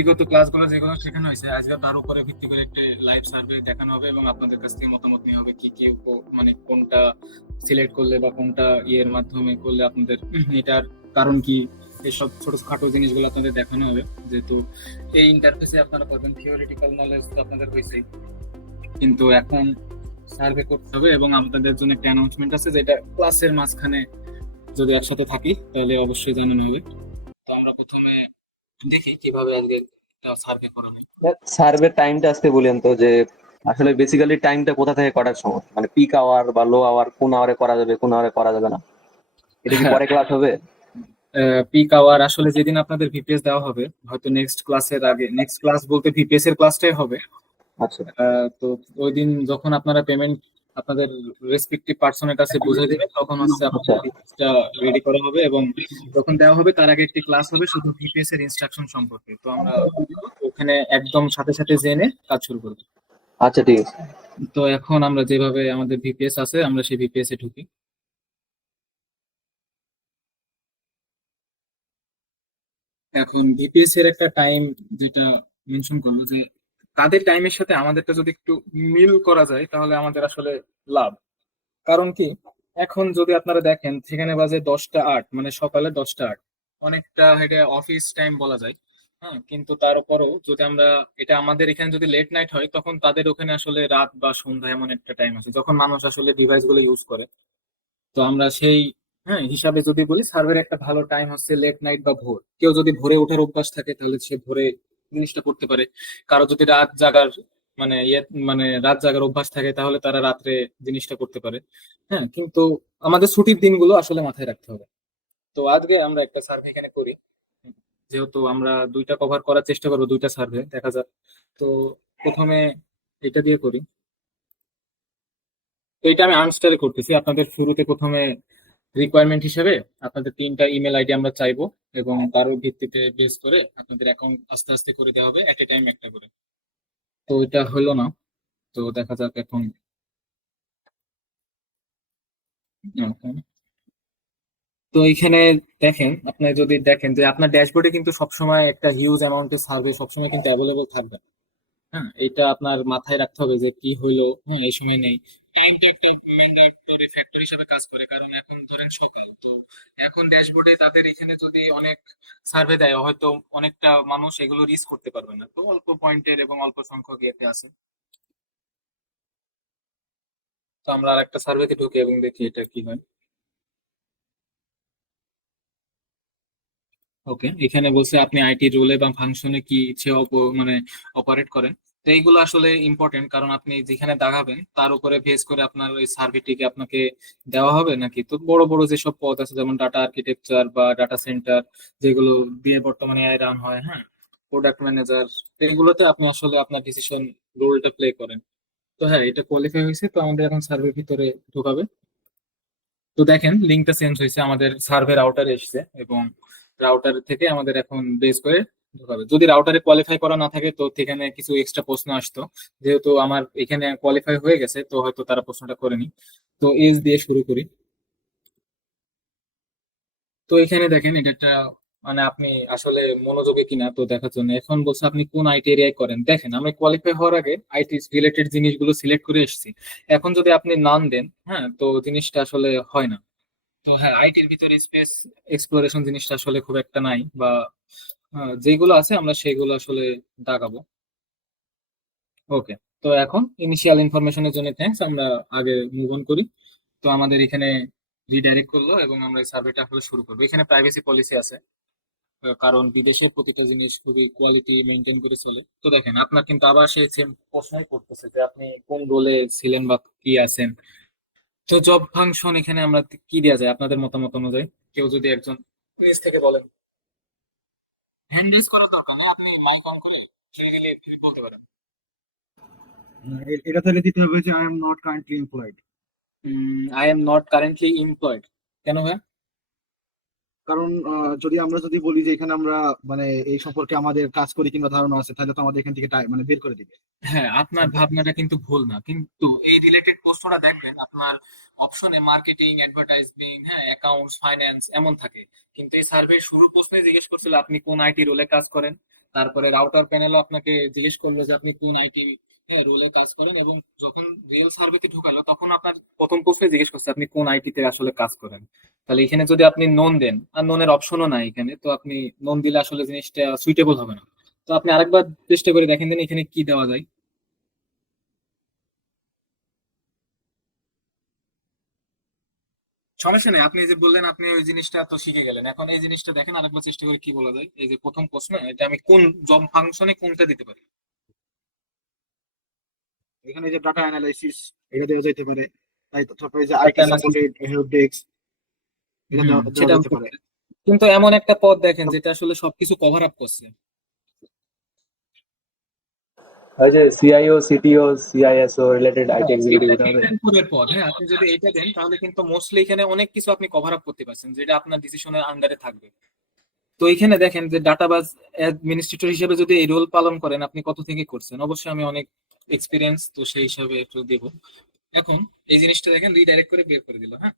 বিগত ক্লাসগুলো যেগুলো শেখানো হয়েছে আজকে তার উপরে ভিত্তি করে একটা লাইভ সার্ভে দেখানো হবে এবং আপনাদের কাছ থেকে মতামত নেওয়া হবে কি কি মানে কোনটা সিলেক্ট করলে বা কোনটা ইয়ের মাধ্যমে করলে আপনাদের এটার কারণ কি, এসব ছোটখাটো জিনিসগুলো আপনাদের দেখানো হবে। যেহেতু এই ইন্টারফেসে আপনারা করবেন, থিওরিটিক্যাল নলেজ তো আপনাদের হয়েছেই, কিন্তু এখন সার্ভে করতে হবে এবং আপনাদের জন্য একটা অ্যানাউন্সমেন্ট আছে যেটা ক্লাসের মাঝখানে যদি একসাথে থাকি তাহলে অবশ্যই জানানো হবে। তো আমরা প্রথমে দেখি কিভাবে আজকে সার্ভে করা হয়। সার্ভে টাইমটা আজকে বলেন তো, যে আসলে বেসিক্যালি টাইমটা কোথা থেকে করার সময়, মানে পিক আওয়ার বা লো আওয়ার, কোন আওয়ারে করা যাবে কোন আওয়ারে করা যাবে না, এটা কি পরে ক্লাস হবে? পিক আওয়ার আসলে যেদিন আপনাদের ভিপিএস দেওয়া হবে, হয়তো নেক্সট ক্লাসের আগে, নেক্সট ক্লাস বলতে ভিপিএস এর ক্লাসটাই হবে। আচ্ছা তো ওই দিন যখন আপনারা পেমেন্ট আপনাদের রেসপেক্টিভ পার্সনের কাছে বুঝিয়ে দেবেন, তখন হচ্ছে আচ্ছা আপনাদের ভিপিএসটা রেডি করা হবে এবং যখন দেওয়া হবে তার আগে একটি ক্লাস হবে শুধু ভিপিএস এর ইনস্ট্রাকশন সম্পর্কে। তো আমরা ওখানে একদম সাথে সাথে জেনে কাজ শুরু করবো। আচ্ছা ঠিক আছে। তো এখন আমরা যেভাবে আমাদের ভিপিএস আছে আমরা সেই ভিপিএস এ ঢুকি। এখন ভিপিএস এর একটা টাইম যেটা মেনশন করলো, যে তাদের টাইমের সাথে আমাদেরটা যদি একটু মিল করা যায় তাহলে আমাদের আসলে লাভ। কারণ কি, এখন যদি আপনারা দেখেন সেখানে বাজে 10টা 8, মানে সকালে 10টা 8, অনেকটা এটা অফিস টাইম বলা যায়। হ্যাঁ, কিন্তু তার উপরও যদি আমরা, এটা আমাদের এখানে যদি লেট নাইট হয় তখন তাদের ওখানে আসলে রাত বা সন্ধ্যা এমন একটা টাইম আছে যখন মানুষ আসলে ডিভাইস গুলো ইউজ করে। তো আমরা সেই, হ্যাঁ, হিসাবে যদি বলি সার্ভের একটা ভালো টাইম হচ্ছে লেট নাইট বা ভোর। কেউ যদি ভোরে ওঠার অভ্যাস থাকে তাহলে সে ভোরে জিনিসটা করতে পারে। কারো যদি রাত জাগার মানে মানে রাত জাগার অভ্যাস থাকে তাহলে তারা রাত্রে জিনিসটা করতে পারে। হ্যাঁ, কিন্তু আমাদের ছুটির দিনগুলো আসলে মাথায় রাখতে হবে। তো আজকে আমরা একটা সার্ভে এখানে করি, যেহেতু আমরা দুইটা কভার করার চেষ্টা করবো, দুইটা সার্ভে দেখা যাক। তো প্রথমে এটা দিয়ে করি। তো এটা আমি আনস্টারে করতেছি। আপনাদের শুরুতে প্রথমে রিকোয়ারমেন্ট হিসেবে আপনাদের 3টা ইমেল আইডি আমরা চাইবো এবং তার ভিত্তিতে বেস করে আপনাদের অ্যাকাউন্ট আস্তে আস্তে করে দেওয়া হবে, এট এ টাইম একটা করে। তো এটা হলো না, তো দেখা যাক এখন। Okay. তো এখানে দেখেন, আপনি যদি দেখেন যে আপনার ড্যাশবোর্ডে কিন্তু সবসময় একটা হিউজ অ্যামাউন্টের সার্ভে সবসময় কিন্তু অ্যাভেলেবল থাকবে। হ্যাঁ, এটা আপনার মাথায় রাখতে হবে যে কি হইলো, হ্যাঁ এই সময় নেই। টাইমটা একটা ম্যান্ডেটরি ফ্যাক্টর হিসেবে কাজ করে, কারণ এখন ধরেন সকাল তো, এখন ড্যাশবোর্ডে তাদের এখানে যদি অনেক সার্ভে দেয় হয়তো অনেকটা মানুষ এগুলো রিচ করতে পারবে না, তো অল্প পয়েন্টের এবং অল্প সংখ্যক ইয়েতে আছে। তো আমরা আর একটা সার্ভেতে ঢুকি এবং দেখি এটা কি হয়। ওকে, এখানে বলছে আপনি আইটি রোলে বা ফাংশনে কি ইচ্ছে মানে অপারেট করেন। তো এইগুলো আসলে ইম্পর্টেন্ট, কারণ আপনি যেখানে দাগাবেন তার উপরে বেস করে আপনার ওই সার্ভিসটিকে আপনাকে দেওয়া হবে নাকি। তো বড় বড় যেসব পদ আছে যেমন ডাটা আর্কিটেকচার বা ডাটা সেন্টার, যেগুলো দিয়ে বর্তমানে এআই রান হয়, হ্যাঁ, প্রোডাক্ট ম্যানেজার, এগুলোতে আপনি আসলে আপনার ডিসিশন রোলটা প্লে করেন। তো হ্যাঁ, এটা কোয়ালিফাই হয়েছে, তো আমাদের এখন সার্ভের ভিতরে ঢোকাবে। তো দেখেন লিঙ্কটা চেঞ্জ হয়েছে, আমাদের সার্ভে রাউটারে এসেছে এবং রাউটার থেকে আমাদের এখন বেস করে ঢোকাবে। যদি রাউটারে কোয়ালিফাই করা না থাকে তো সেখানে কিছু এক্সট্রা প্রশ্ন আসতো, যেহেতু আমার এখানে কোয়ালিফাই হয়ে গেছে তো হয়তো তারা প্রশ্নটা করেনি। তো এজ দিয়ে শুরু করি। তো এখানে দেখেন এটা একটা, মানে আপনি আসলে মনোযোগী কিনা তো দেখার জন্য এখন বলছে আপনি কোন আইটি এরিয়ায় করেন। দেখেন আমি কোয়ালিফাই হওয়ার আগে আইটি রিলেটেড জিনিসগুলো সিলেক্ট করে এসেছি। এখন যদি আপনি নাম দেন, হ্যাঁ, তো জিনিসটা আসলে হয় না। তো হ্যাঁ, আইটির ভিতরে স্পেস এক্সপ্লোরেশন জিনিসটা আসলে খুব একটা নাই, বা যেগুলো আছে আমরা সেগুলো আসলে দাগাবো। ওকে, তো এখন ইনিশিয়াল ইনফরমেশনের জন্য থ্যাঙ্কস, আমরা আগে মুভ অন করি। তো আমাদের এখানে রিডাইরেক্ট করলো এবং আমরা এই সার্ভেটা আসলে শুরু করবো। এখানে প্রাইভেসি পলিসি আছে, কারণ বিদেশের প্রতিটা জিনিস খুবই কোয়ালিটি মেনটেন করে চলে। তো দেখেন আপনার কিন্তু আবার সেই সেম প্রশ্নই করতেছে যে আপনি কোন রোলে ছিলেন বা কি আছেন। তো জব ফাংশন এখানে আমরা কি দেওয়া যায় আপনাদের মতামত অনুযায়ী? কেউ যদি একজন নিজ থেকে বলেন। হ্যান্ড রেজ করার দরকার নেই, আপনি মাইক অন করে ছেড়ে দিলে বলতে পারেন। এটা তাহলে দিতে হবে যে I am not currently employed. I am not currently employed. কেন ভাই? কারণ যদি আমরা যদি বলি যে এখানে আমরা মানে এই সম্পর্কে আমাদের কাজ করি কিংবা ধারণা আছে, তাহলে তো আমাদের এখান থেকে মানে বের করে দিবে। হ্যাঁ, আপনার ভাবনাটা কিন্তু ভুল না, কিন্তু এই রিলেটেড প্রশ্নটা দেখবেন আপনার অপশনে মার্কেটিং, অ্যাডভার্টাইজিং, হ্যাঁ, অ্যাকাউন্টস, ফাইন্যান্স এমন থাকে। কিন্তু এই সার্ভে শুরু প্রশ্নে জিজ্ঞেস করছিল আপনি কোন আইটি রোলে কাজ করেন। তারপরে রাউটার প্যানেলও আপনাকে জিজ্ঞেস করলো যে আপনি কোন আইটি রোলে কাজ করেন, এবং যখন রিয়েল সার্ভেতে ঢুকালো তখন আপনার প্রথম প্রশ্নে জিজ্ঞেস করছে আপনি কোন আইটিতে আসলে কাজ করেন। তাহলে এখানে যদি আপনি নন দেন, আর ননের অপশনও নাই এখানে, তো আপনি নন দিলে আসলে জিনিসটা সুইটেবল হবে না। তো আপনি আরেকবার চেষ্টা করে দেখেন দেন এখানে কি দেওয়া যায়। সমস্যা নেই, আপনি যে বললেন আপনি ওই জিনিসটা তো শিখে গেলেন, এখন এই জিনিসটা দেখেন আরেকবার চেষ্টা করে কি বলা যায়। এই যে প্রথম প্রশ্ন, এটা আমি কোন জব ফাংশনে কোনটা দিতে পারি। এখানে যে ডাটা অ্যানালাইসিস, এটা দেওয়া যেতে পারে। তাই তো, তারপরে যে Data IT analysis। Supported help desk, এটা হুম, দেওয়া দেওয়া সেটা যেতে হতে পারে। পারে। কিন্তু এমন একটা পদ দেখেন যেটা আসলে সবকিছু কভার আপ করছে। ওই যে সিআইও সিটিও সিআইএসও রিলেটেড আইটি হ্যাঁ, এক্সিকিউটিভ এটা এটা হবে। এটা উপরের পদ। হ্যাঁ, আপনি যদি এটা দেন তাহলে কিন্তু মোস্টলি এখানে অনেক কিছু আপনি কভার আপ করতে পারছেন যেটা আপনার ডিসিশনের আন্ডারে থাকবে। তো এখানে দেখেন যে ডাটাবাজ অ্যাডমিনিস্ট্রেটর হিসেবে যদি এই রোল পালন করেন আপনি কত থেকে করছেন। অবশ্যই আমি অনেক এক্সপিরিয়েন্স, তো সেই হিসাবে একটু দেবো। এখন এই জিনিসটা দেখেন রিডাইরেক্ট করে বের করে দিল। হ্যাঁ,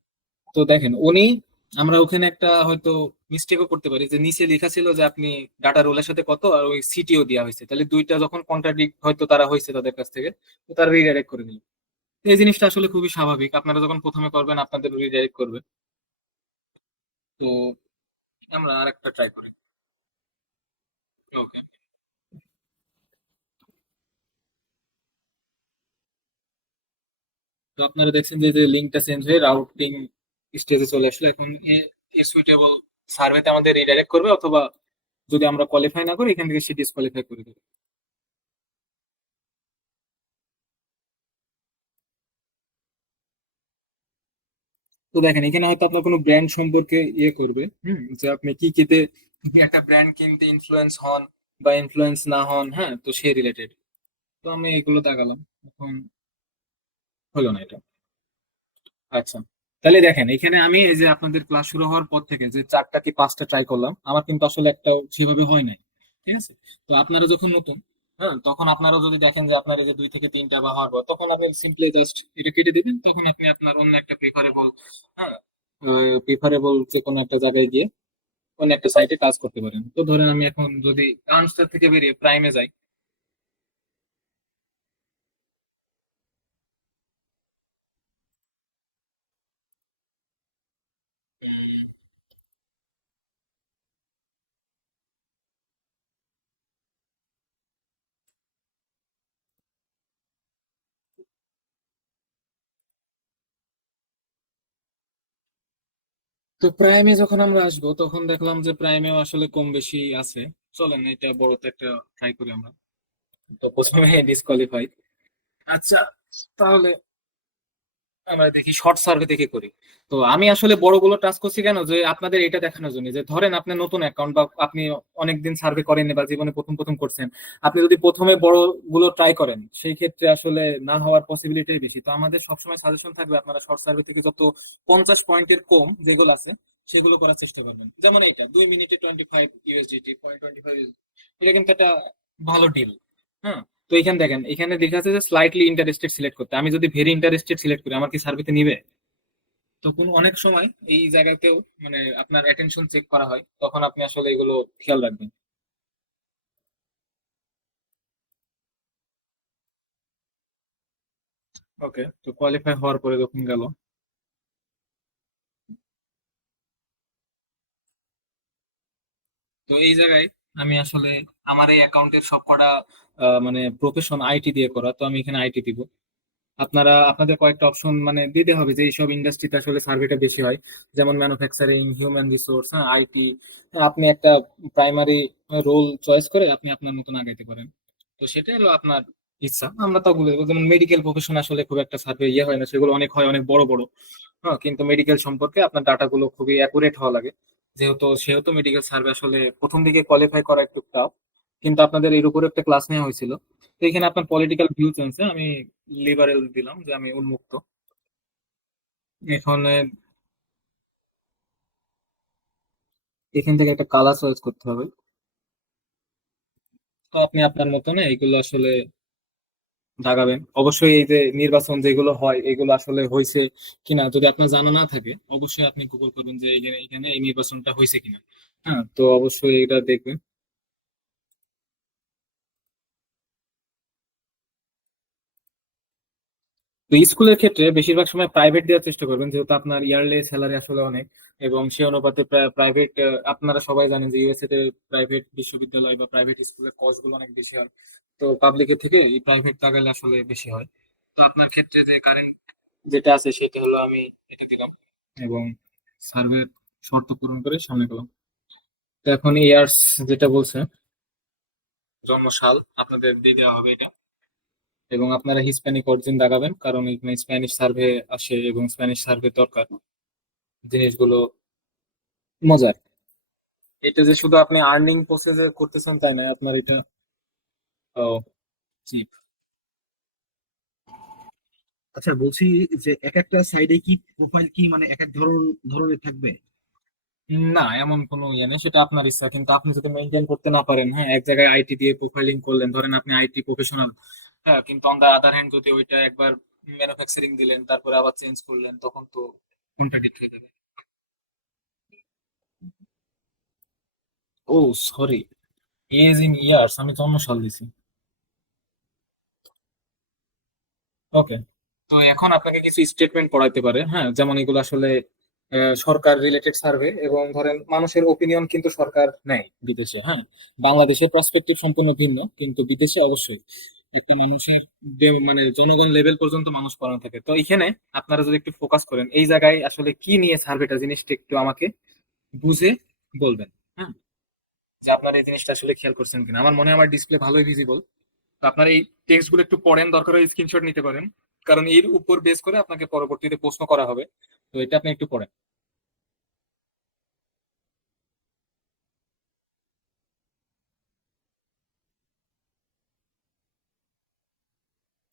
তো দেখেন উনি, আমরা ওখানে একটা হয়তো মিস্টেকও করতে পারি যে নিচে লেখা ছিল যে আপনি ডাটা রোলের সাথে কত, আর ওই সিটিও দেওয়া হয়েছে, তাহলে দুইটা যখন কন্ট্রাডিক্ট হয়তো তারা হয়েছে তাদের কাছ থেকে, তো তারা রিডাইরেক্ট করে দিল। তো এই জিনিসটা আসলে খুবই স্বাভাবিক, আপনারা যখন প্রথমে করবেন আপনাদের রিডাইরেক্ট করবে। তো আমরা আরেকটা ট্রাই করি। ওকে, তো আপনারা দেখছেন যে যে লিঙ্কটা চেঞ্জ হয়ে রাউটিং স্টেজে চলে আসলো। এখন এই সুইটেবল সার্ভেতে আমাদের রিডাইরেক্ট করবে, অথবা যদি আমরা কোয়ালিফাই না করি এখান থেকে সে ডিসকোয়ালিফাই করে দেবে। তো দেখেন এখানে হয়তো আপনার কোনো ব্র্যান্ড সম্পর্কে করবে, যে আপনি কি কিতে একটা ব্র্যান্ড কিনতে ইনফ্লুয়েন্স হন বা ইনফ্লুয়েন্স না হন। হ্যাঁ, তো সে রিলেটেড। তো আমি এগুলো দেখালাম। এখন হলো না এটা। আচ্ছা, তাহলে দেখেন এখানে আমি এই যে আপনাদের ক্লাস শুরু হওয়ার পর থেকে যে 4টা কি 5টা ট্রাই করলাম, আমার কিন্তু আসলে একটাও সেভাবে হয় নাই। ঠিক আছে, তো আপনারা যখন নতুন, হ্যাঁ, তখন আপনারা যদি দেখেন যে আপনার এই যে 2 থেকে 3টা বা হওয়ার পর, তখন আপনি সিম্পলি জাস্ট এটা কেটে দিবেন, তখন আপনি আপনার অন্য একটা প্রিফারেবল, হ্যাঁ, প্রিফারেবল যে কোনো একটা জায়গায় গিয়ে অন্য একটা সাইটে কাজ করতে পারেন। তো ধরেন আমি এখন যদি আনস্টার থেকে বেরিয়ে প্রাইমে যাই। তো প্রাইমে যখন আমরা আসবো তখন দেখলাম যে প্রাইমেও আসলে কম বেশি আছে। চলেন এটা বড়তে একটা ট্রাই করি আমরা। তো প্রথমে ডিসকোয়ালিফাই। আচ্ছা, তাহলে আমরা দেখি শর্ট সার্ভে থেকে করি। তো আমি আসলে বড়গুলো টাচ করছি কেন, যে আপনাদের এটা দেখানোর জন্য যে ধরেন আপনি নতুন অ্যাকাউন্ট বা আপনি অনেকদিন সার্ভে করেননি বা জীবনে প্রথম প্রথম করছেন, আপনি যদি প্রথমে বড় গুলো ট্রাই করেন সেই ক্ষেত্রে আসলে না হওয়ার পসিবিলিটি বেশি। তো আমাদের সবসময় সাজেশন থাকবে আপনারা শর্ট সার্ভে থেকে যত 50 পয়েন্টের কম যেগুলো আছে সেগুলো করার চেষ্টা করবেন। যেমন এইটা 2 মিনিটে 25 USDT, 0.25, এটা কিন্তু একটা ভালো ডিল। হ্যাঁ, তো এখানে দেখেন এখানে লেখা আছে যে স্লাইটলি ইন্টারেস্টেড সিলেক্ট করতে, আমি যদি ভেরি ইন্টারেস্টেড সিলেক্ট করি আমার কি সার্ভিসে নিবে। তখন অনেক সময় এই জায়গাতেও মানে আপনার অ্যাটেনশন চেক করা হয়, তখন আপনি আসলে এগুলো খেয়াল রাখবেন। ওকে, তো কোয়ালিফাই হওয়ার পরে যখন গেল, তো এই জায়গায় আমি আসলে আমার এই অ্যাকাউন্টের সব কটা মানে প্রফেশন আইটি দিয়ে করা, তো আমি এখানে আইটি দিব। আপনারা আপনাদের কয়েকটা অপশন মানে দিতে হবে যে এইসব ইন্ডাস্ট্রিতে আসলে সার্ভেটা বেশি হয়, যেমন ম্যানুফ্যাকচারিং, হিউম্যান রিসোর্স, হ্যাঁ, আইটি। আপনি একটা প্রাইমারি রোল চয়েস করে আপনি আপনার মতন আগাইতে পারেন। তো সেটা হলো আপনার ইচ্ছা। আমরা তো ওগুলো যেমন মেডিকেল প্রফেশন আসলে খুব একটা সার্ভে হয় না, সেগুলো অনেক হয় অনেক বড় বড়। হ্যাঁ, কিন্তু মেডিকেল সম্পর্কে আপনার ডাটাগুলো খুবই অ্যাকুরেট হওয়া লাগে। সেহেতু মেডিকেল সার্ভে আসলে প্রথম দিকে কোয়ালিফাই করা একটু টাফ। কিন্তু আপনাদের এর উপরে একটা ক্লাস নেওয়া হয়েছিল। তো এখানে আপনার পলিটিক্যাল ভিউ চেঞ্জ, আমি লিবারেল দিলাম যে আমি উন্মুক্ত। এখানে এখান থেকে একটা কালার চয়েস করতে হবে। তো আপনি আপনার মতন এইগুলো আসলে দাগাবেন। অবশ্যই এই যে নির্বাচন যেগুলো হয় এগুলো আসলে হয়েছে কিনা যদি আপনার জানা না থাকে, অবশ্যই আপনি গুগল করবেন যে এখানে এখানে এই নির্বাচনটা হয়েছে কিনা। হ্যাঁ, তো অবশ্যই এটা দেখবেন। তো স্কুলের ক্ষেত্রে বেশিরভাগ সময় প্রাইভেট দেওয়ার চেষ্টা করবেন, যেহেতু আপনার ইয়ারলি স্যালারি আসলে অনেক, এবং সে অনুপাতে প্রাইভেট, আপনারা সবাই জানেন যে ইউএসএ তে প্রাইভেট বিশ্ববিদ্যালয় বা প্রাইভেট স্কুলের কস্ট গুলো অনেক বেশি হয়। তো পাবলিকের থেকে এই প্রাইভেট লাগালে আসলে বেশি হয়। তো আপনার ক্ষেত্রে যে কারেন্ট যেটা আছে সেটা হলো আমি এটা দিলাম, এবং সার্ভের শর্ত পূরণ করে সামনে গেলাম। তো এখন ইয়ার্স যেটা বলছে, জন্মসাল আপনাদের দিয়ে দেওয়া হবে এটা, এবং আপনারা হিস্প্যানিক অরিজিন দাগাবেন, কারণ এখানে স্প্যানিশ সার্ভে আসে এবং স্প্যানিশ সার্ভে দরকার। জিনিসগুলো মজার, এটা যে শুধু আপনি আর্নিং প্রসেসে করতেছেন তাই না, আপনার এটা ও জি। আচ্ছা, বলছি যে এক একটা সাইডে কি প্রোফাইল কি মানে এক এক ধরনের থাকবে? না, এমন কোনো ইয়ে নেই, সেটা আপনার ইচ্ছা, কিন্তু আপনি যদি মেনটেন করতে না পারেন, হ্যাঁ, এক জায়গায় আইটি দিয়ে প্রোফাইলিং করলেন, ধরেন আপনি আইটি প্রফেশনাল, হ্যাঁ, কিন্তু অন দা আদার হ্যান্ড যদি ওইটা একবার ম্যানুফ্যাকচারিং দিলেন তারপরে আবার চেঞ্জ করলেন, তখন তো কন্ট্রাডিক্ট হয়ে যাবে। ও সরি, এজ ইন ইয়ার্স আমি জন্ম সাল দিছি। ওকে, তো এখন আপনাকে কিছু স্টেটমেন্ট পড়াইতে পারে, হ্যাঁ, যেমন এগুলো আসলে সরকার রিলেটেড সার্ভে, এবং ধরেন মানুষের ওপিনিয়ন কিন্তু সরকার নেয় বিদেশে, হ্যাঁ। বাংলাদেশের পার্সপেক্টিভ সম্পূর্ণ ভিন্ন, কিন্তু বিদেশে অবশ্যই একটা মানুষের মানে জনগণ লেভেল পর্যন্ত মানুষ পড়ানো থাকে। তো এখানে আপনারা যদি একটু ফোকাস করেন এই জায়গায় আসলে কি নিয়ে সার্ভেটা, জিনিসটা একটু আমাকে বুঝে বলবেন, হ্যাঁ, যে আপনারা এই জিনিসটা আসলে খেয়াল করছেন কিনা। আমার মনে হয় আমার ডিসপ্লে ভালোই ভিজিবল। তো আপনারা এই টেক্সট গুলো একটু পড়েন, দরকার হয় স্ক্রিনশট নিতে পারেন, কারণ এর উপর বেস করে আপনাকে পরবর্তীতে প্রশ্ন করা হবে। তো এটা আপনি একটু পড়েন।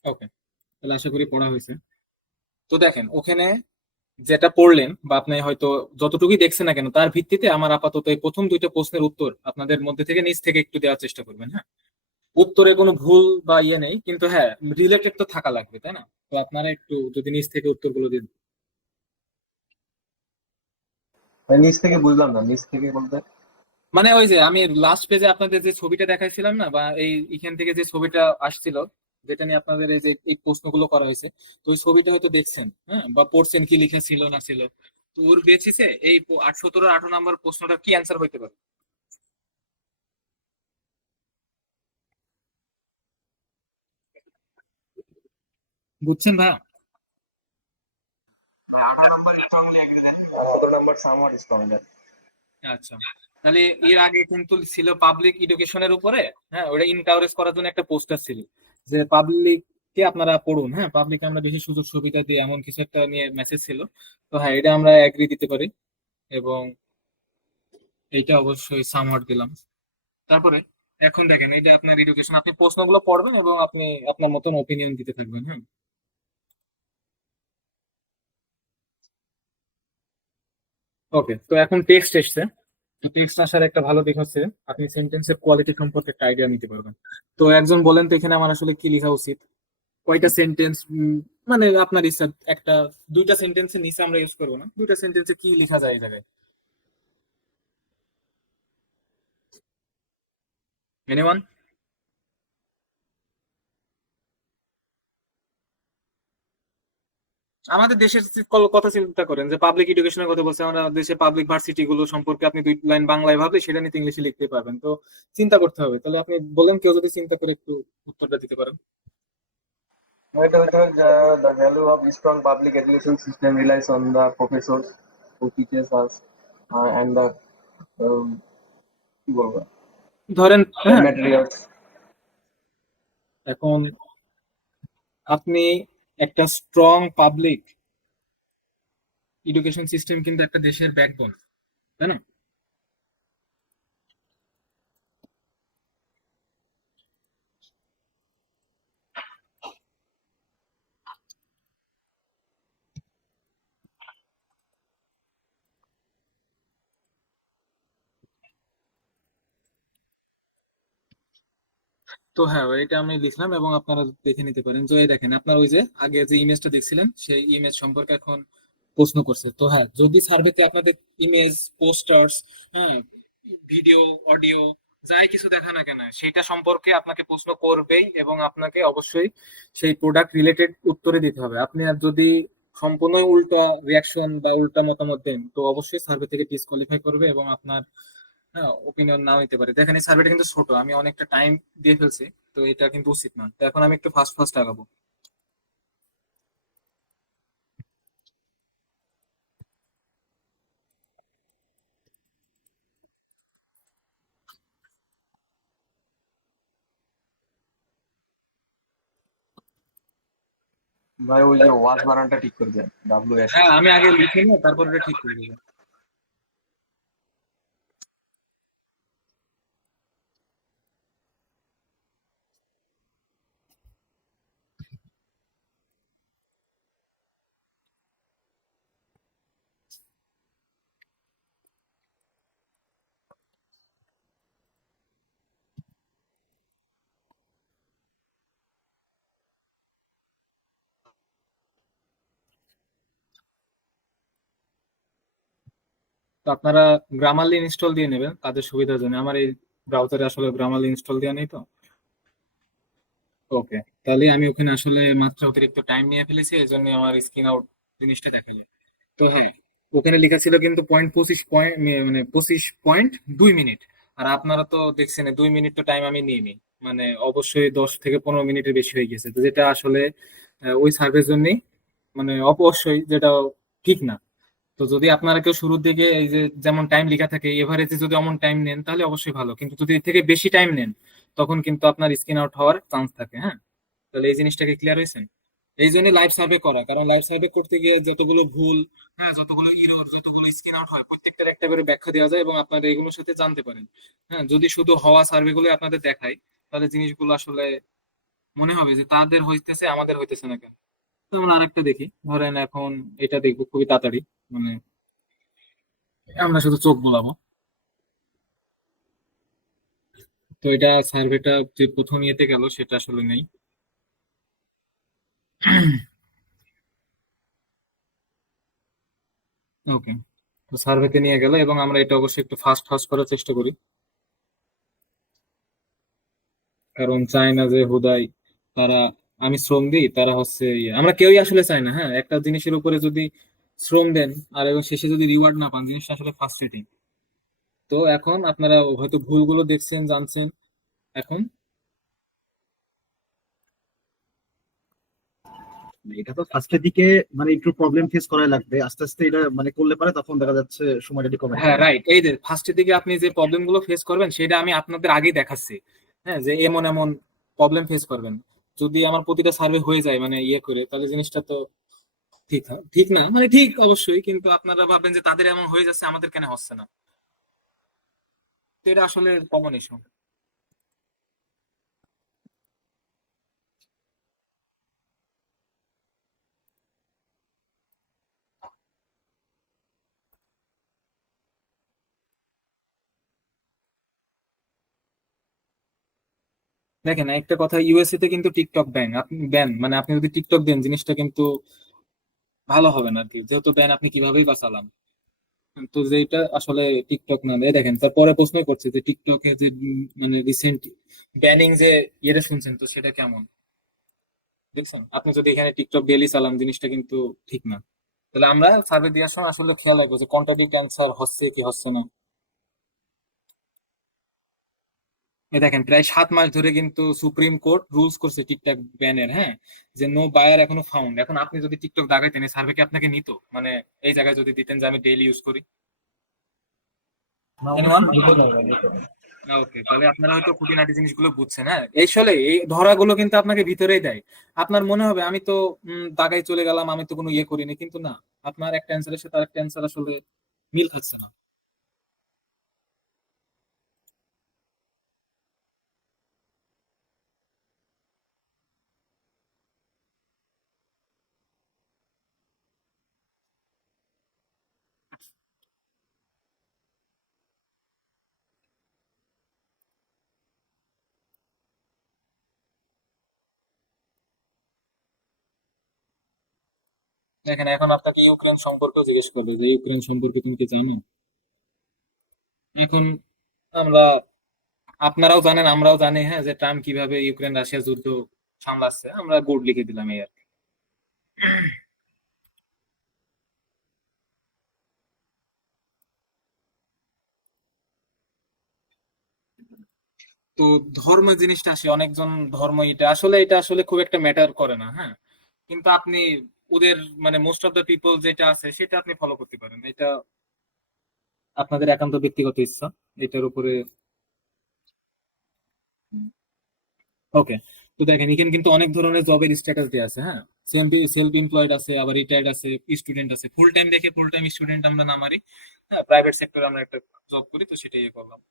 ওকে, তাহলে আশা করি পড়া হয়েছে। তো দেখেন ওখানে যেটা পড়লেন বা আপনি হয়তো যতটুকুই দেখছেন না কেন, তার ভিত্তিতে আমার আপাতত এই প্রথম দুইটা প্রশ্নের উত্তর আপনাদের মধ্যে থেকে নিজ থেকে একটু দেওয়ার চেষ্টা করবেন, হ্যাঁ। উত্তরে কোনো ভুল বা ইয়ে নেই, কিন্তু হ্যাঁ, রিলেটেড তো থাকা লাগবে, তাই না? তো আপনারা একটু যদি নিজ থেকে উত্তরগুলো দিন। মানে নিচ থেকে বুঝলাম না, নিচ থেকে বলতে? মানে ওই যে আমি লাস্ট পেজে আপনাদের যে ছবিটা দেখাইছিলাম না, বা এই এখান থেকে যে ছবিটা আসছিল, যেটা নিয়ে আপনাদের এই যে এই প্রশ্নগুলো করা হয়েছে, তো ওই ছবিটা হয়তো দেখছেন, হ্যাঁ, বা পড়ছেন কি লেখা ছিল না ছিল। তো ওর বেসিসে এই 17 18 নম্বর প্রশ্নটা কি অ্যান্সার হইতে পারে, বুঝছেন ভাই? 17 নম্বর সামওয়াট স্ট্রং। আচ্ছা, তাহলে এর আগে কিন্তু ছিল পাবলিক এডুকেশনের উপরে, হ্যাঁ, ওটা ইনকারেজ করার জন্য একটা পোস্টার ছিল যে পাবলিক কে আপনারা পড়ুন, হ্যাঁ, পাবলিক আমরা বেশি সুযোগ সুবিধা দিই, এমন কিছু একটা নিয়ে মেসেজ ছিল। তো হ্যাঁ, এটা আমরা এগ্রি দিতে পারি, এবং এইটা অবশ্যই সামহাট দিলাম। তারপরে এখন দেখেন এটা আপনার এডুকেশন, আপনি প্রশ্নগুলো পড়বেন এবং আপনি আপনার মতন ওপিনিয়ন দিতে থাকবেন, হ্যাঁ। ওকে, তো এখন টেক্সট এসছে। তো টেক্সট আসার একটা ভালো দিক হচ্ছে আপনি সেন্টেন্সের কোয়ালিটি সম্পর্কে একটা আইডিয়া নিতে পারবেন। তো একজন বলেন তো এখানে আমার আসলে কি লেখা উচিত, কয়টা সেন্টেন্স, মানে আপনার ইচ্ছা, একটা দুইটা সেন্টেন্সের নিচে আমরা ইউজ করবো না, দুইটা সেন্টেন্সে কি লেখা যায় এই জায়গায়, এনিওয়ান? আমাদের দেশের কথা চিন্তা করেন, যে পাবলিক এডুকেশনের কথা বলছে, আমরা দেশে পাবলিক ভার্সিটি গুলো সম্পর্কে আপনি দুই লাইন বাংলায় ভাবলে সেটা নিয়ে ইংলিশে লিখতে পারবেন। তো চিন্তা করতে হবে, তাহলে আপনি বলেন, কেউ যদি চিন্তা করে একটু উত্তরটা দিতে পারেন। এটা হইতে হবে the value of strong public education system relies on the professors who teaches us and the um, কি বলবো, ধরেন, the হ্যাঁ, materials. এখন আপনি একটা স্ট্রং পাবলিক এডুকেশন সিস্টেম কিন্তু একটা দেশের ব্যাকবোন, তাই না? তো হ্যাঁ, এটা আমি লিখলাম এবং আপনারা দেখে নিতে পারেন। যে এই দেখেন আপনার ওই যে আগে যে ইমেজটা দেখছিলেন সেই ইমেজ সম্পর্কে এখন প্রশ্ন করছে। তো হ্যাঁ, যদি সার্ভেতে আপনাদের ইমেজ, পোস্টার্স, হ্যাঁ, ভিডিও, অডিও যাই কিছু দেখা না কেন সেটা সম্পর্কে আপনাকে প্রশ্ন করবেই, এবং আপনাকে অবশ্যই সেই প্রোডাক্ট রিলেটেড উত্তরে দিতে হবে। আপনি আর যদি সম্পূর্ণ উল্টা রিয়াকশন বা উল্টা মতামত দেন, তো অবশ্যই সার্ভে থেকে ডিসকোয়ালিফাই করবে এবং আপনার ওপিনিয়ন নাও নিতে পারে। দেখেন এই সার্ভেটা কিন্তু ছোট, আমি অনেকটা টাইম দিয়ে ফেলছি, তো এটা কিন্তু উচিত না। তো এখন আমি একটু ফাস্ট ফাস্ট আগাবো। ভাই ওই যে ওয়াজ বানানটা ঠিক করে দেন, WS। হ্যাঁ, আমি আগে লিখে নিয়ে তারপর এটা ঠিক করে দেবো। তো আপনারা গ্রামারলি ইনস্টল দিয়ে নেবেন কাজের সুবিধার জন্য। আমার এই ব্রাউজারে আসলে গ্রামারলি ইনস্টল দেওয়া নেই তো। ওকে, তাহলে আমি ওখানে আসলে মাত্র অতিরিক্ত টাইম নিয়ে ফেলেছি, এই জন্য আমার স্ক্রিন আউট জিনিসটা দেখালো। তো হ্যাঁ, ওখানে লেখা ছিল কিন্তু 25 পয়েন্ট, মানে 25.2 মিনিট। আর আপনারা তো দেখছেন 2 মিনিট তো টাইম আমি নিইনি, মানে অবশ্যই 10 থেকে 15 মিনিটের বেশি হয়ে গেছে, তো যেটা আসলে ওই সার্ভের জন্যই মানে অবশ্যই যেটা ঠিক না। তো যদি আপনারা কেউ শুরুর দিকে এই যে যেমন টাইম লেখা থাকে এভারেজে যদি অমন টাইম নেন তাহলে অবশ্যই ভালো, কিন্তু যদি এর থেকে বেশি টাইম নেন তখন কিন্তু আপনার স্ক্রিন আউট হওয়ার চান্স থাকে। হ্যাঁ, তাহলে এই জিনিসটাকে ক্লিয়ার হয়েছেন? এই জন্য লাইভ সার্ভে করা, কারণ লাইভ সার্ভে করতে গিয়ে যতগুলো ভুল, হ্যাঁ, যতগুলো ইরর, যতগুলো স্ক্রিন আউট হয় প্রত্যেকটার একটা করে ব্যাখ্যা দেওয়া যায় এবং আপনারা এগুলোর সাথে জানতে পারেন। হ্যাঁ, যদি শুধু হওয়া সার্ভে গুলো আপনাদের দেখায় তাহলে জিনিসগুলো আসলে মনে হবে যে তাদের হইতেছে আমাদের হইতেছে না কেন। যেমন আরেকটা দেখি, ধরেন এখন এটা দেখবো খুবই তাড়াতাড়ি, মানে আমরা শুধু চোখ বোলাবো। তো এটা সার্ভেটা যে প্রথম ইয়েতে গেল সেটা আসলে নেই। ওকে, তো সার্ভেতে নিয়ে গেল এবং আমরা এটা অবশ্যই একটু ফাস্ট ফাস্ট করার চেষ্টা করি, কারণ চাই না যে হুদাই তারা, আমি শ্রম দিই তারা হচ্ছে আমরা কেউই আসলে চাই না। হ্যাঁ, একটা জিনিসের উপরে যদি শ্রম দেন আর এবং শেষে যদি রিওয়ার্ড না পান, জিনিসটা আসলে ফ্রাস্ট্রেটিং। তো এখন আপনারা হয়তো ভুলগুলো দেখছেন, জানছেন। এখন এটা তো ফার্স্টের দিকে মানে একটু প্রবলেম ফেস করা লাগবে, আস্তে আস্তে এটা মানে করলে পারে তখন দেখা যাচ্ছে সময়টা একটু কমে হ্যাঁ যাবে। রাইট, এই যে ফার্স্টের দিকে আপনি যে প্রবলেম গুলো ফেস করবেন সেটা আমি আপনাদের আগেই দেখাচ্ছি। হ্যাঁ, যে এমন এমন প্রবলেম ফেস করবেন। যদি আমার প্রতিটা সার্ভে হয়ে যায় মানে ইয়ে করে, তাহলে জিনিসটা তো ঠিক না, মানে ঠিক অবশ্যই, কিন্তু আপনারা ভাবেন যে তাদের এমন হয়ে যাচ্ছে আমাদের কেন হচ্ছে না। তো এটা আসলে কমন ইস্যু। দেখেন একটা কথা, ইউএসএ তে কিন্তু টিকটক ব্যান, আপনি ব্যান মানে আপনি যদি টিকটক দেন জিনিসটা কিন্তু ভালো হবে না আর কি, যেহেতু ব্যান আপনি কিভাবেই বা চালান। তো যেটা আসলে টিকটক না দেয়, দেখেন তারপরে প্রশ্ন করছে যে টিকটকে যে মানে রিসেন্ট ব্যানিং যে ইয়েটা শুনছেন, তো সেটা কেমন দেখছেন? আপনি যদি এখানে টিকটক ডেইলি চালান জিনিসটা কিন্তু ঠিক না। তাহলে আমরা সার্ভে দেওয়ার সময় আসলে খেয়াল রাখবো যে কন্ট্রাডিক্ট অ্যান্সার হচ্ছে কি হচ্ছে না। দেখেন প্রায় 7 মাস ধরে কিন্তু সুপ্রিম কোর্ট রুলস করছে টিকটক ব্যানের, হ্যাঁ, যে নো বায়ার এখনো ফাউন্ড। এখন আপনি যদি টিকটক দাগাইতেন এই সার্ভে কি আপনাকে নিত? মানে এই জায়গায় যদি দিতেন যে আমি ডেইলি ইউজ করি। না, এনিওয়ান? অবশ্যই দিতে পারবে, দিতে পারবে। ওকে, তাহলে আপনারা হয়তো খুঁটিনাটি জিনিসগুলো বুঝছেন। হ্যাঁ, আসলে এই ধরাগুলো কিন্তু আপনাকে ভিতরেই দেয়। আপনার মনে হবে আমি তো দাগাই চলে গেলাম, আমি তো কোনো ইয়ে করিনি, কিন্তু না, আপনার একটা অ্যান্সারের সাথে আরেকটা অ্যান্সার আসলে মিল খাচ্ছে না। দেখেন এখন আপনাকে ইউক্রেন সম্পর্কেও জিজ্ঞেস করবে যে ইউক্রেন সম্পর্কে তুমি কি জানো। এখন আমরা আপনারাও জানেন, আমরাও জানি, হ্যাঁ, যে ট্রাম্প কিভাবে ইউক্রেন রাশিয়া যুদ্ধ সামলাচ্ছে। আমরা গুড লিখে দিলাম এই আর কি। তো ধর্ম জিনিসটা আসে, অনেকজন ধর্ম, এটা আসলে খুব একটা ম্যাটার করে না, হ্যাঁ। কিন্তু আপনি ওদের মানে মোস্ট অফ দ্য পিপল যেটা আছে সেটা আপনি ফলো করতে পারেন। এটা আপনাদের একান্ত ব্যক্তিগত ইচ্ছা এটার উপরে। ওকে, তো দেখেন এখানে কিন্তু অনেক ধরনের জবের স্ট্যাটাস দেওয়া আছে, হ্যাঁ। সেলফ এমপ্লয়েড আছে, আবার রিটায়ার্ড আছে, স্টুডেন্ট আছে। ফুল টাইম দেখে ফুল টাইম স্টুডেন্ট আমরা না মারি, হ্যাঁ, প্রাইভেট সেক্টরে আমরা একটা জব করি, তো সেটাই ইয়ে করলাম।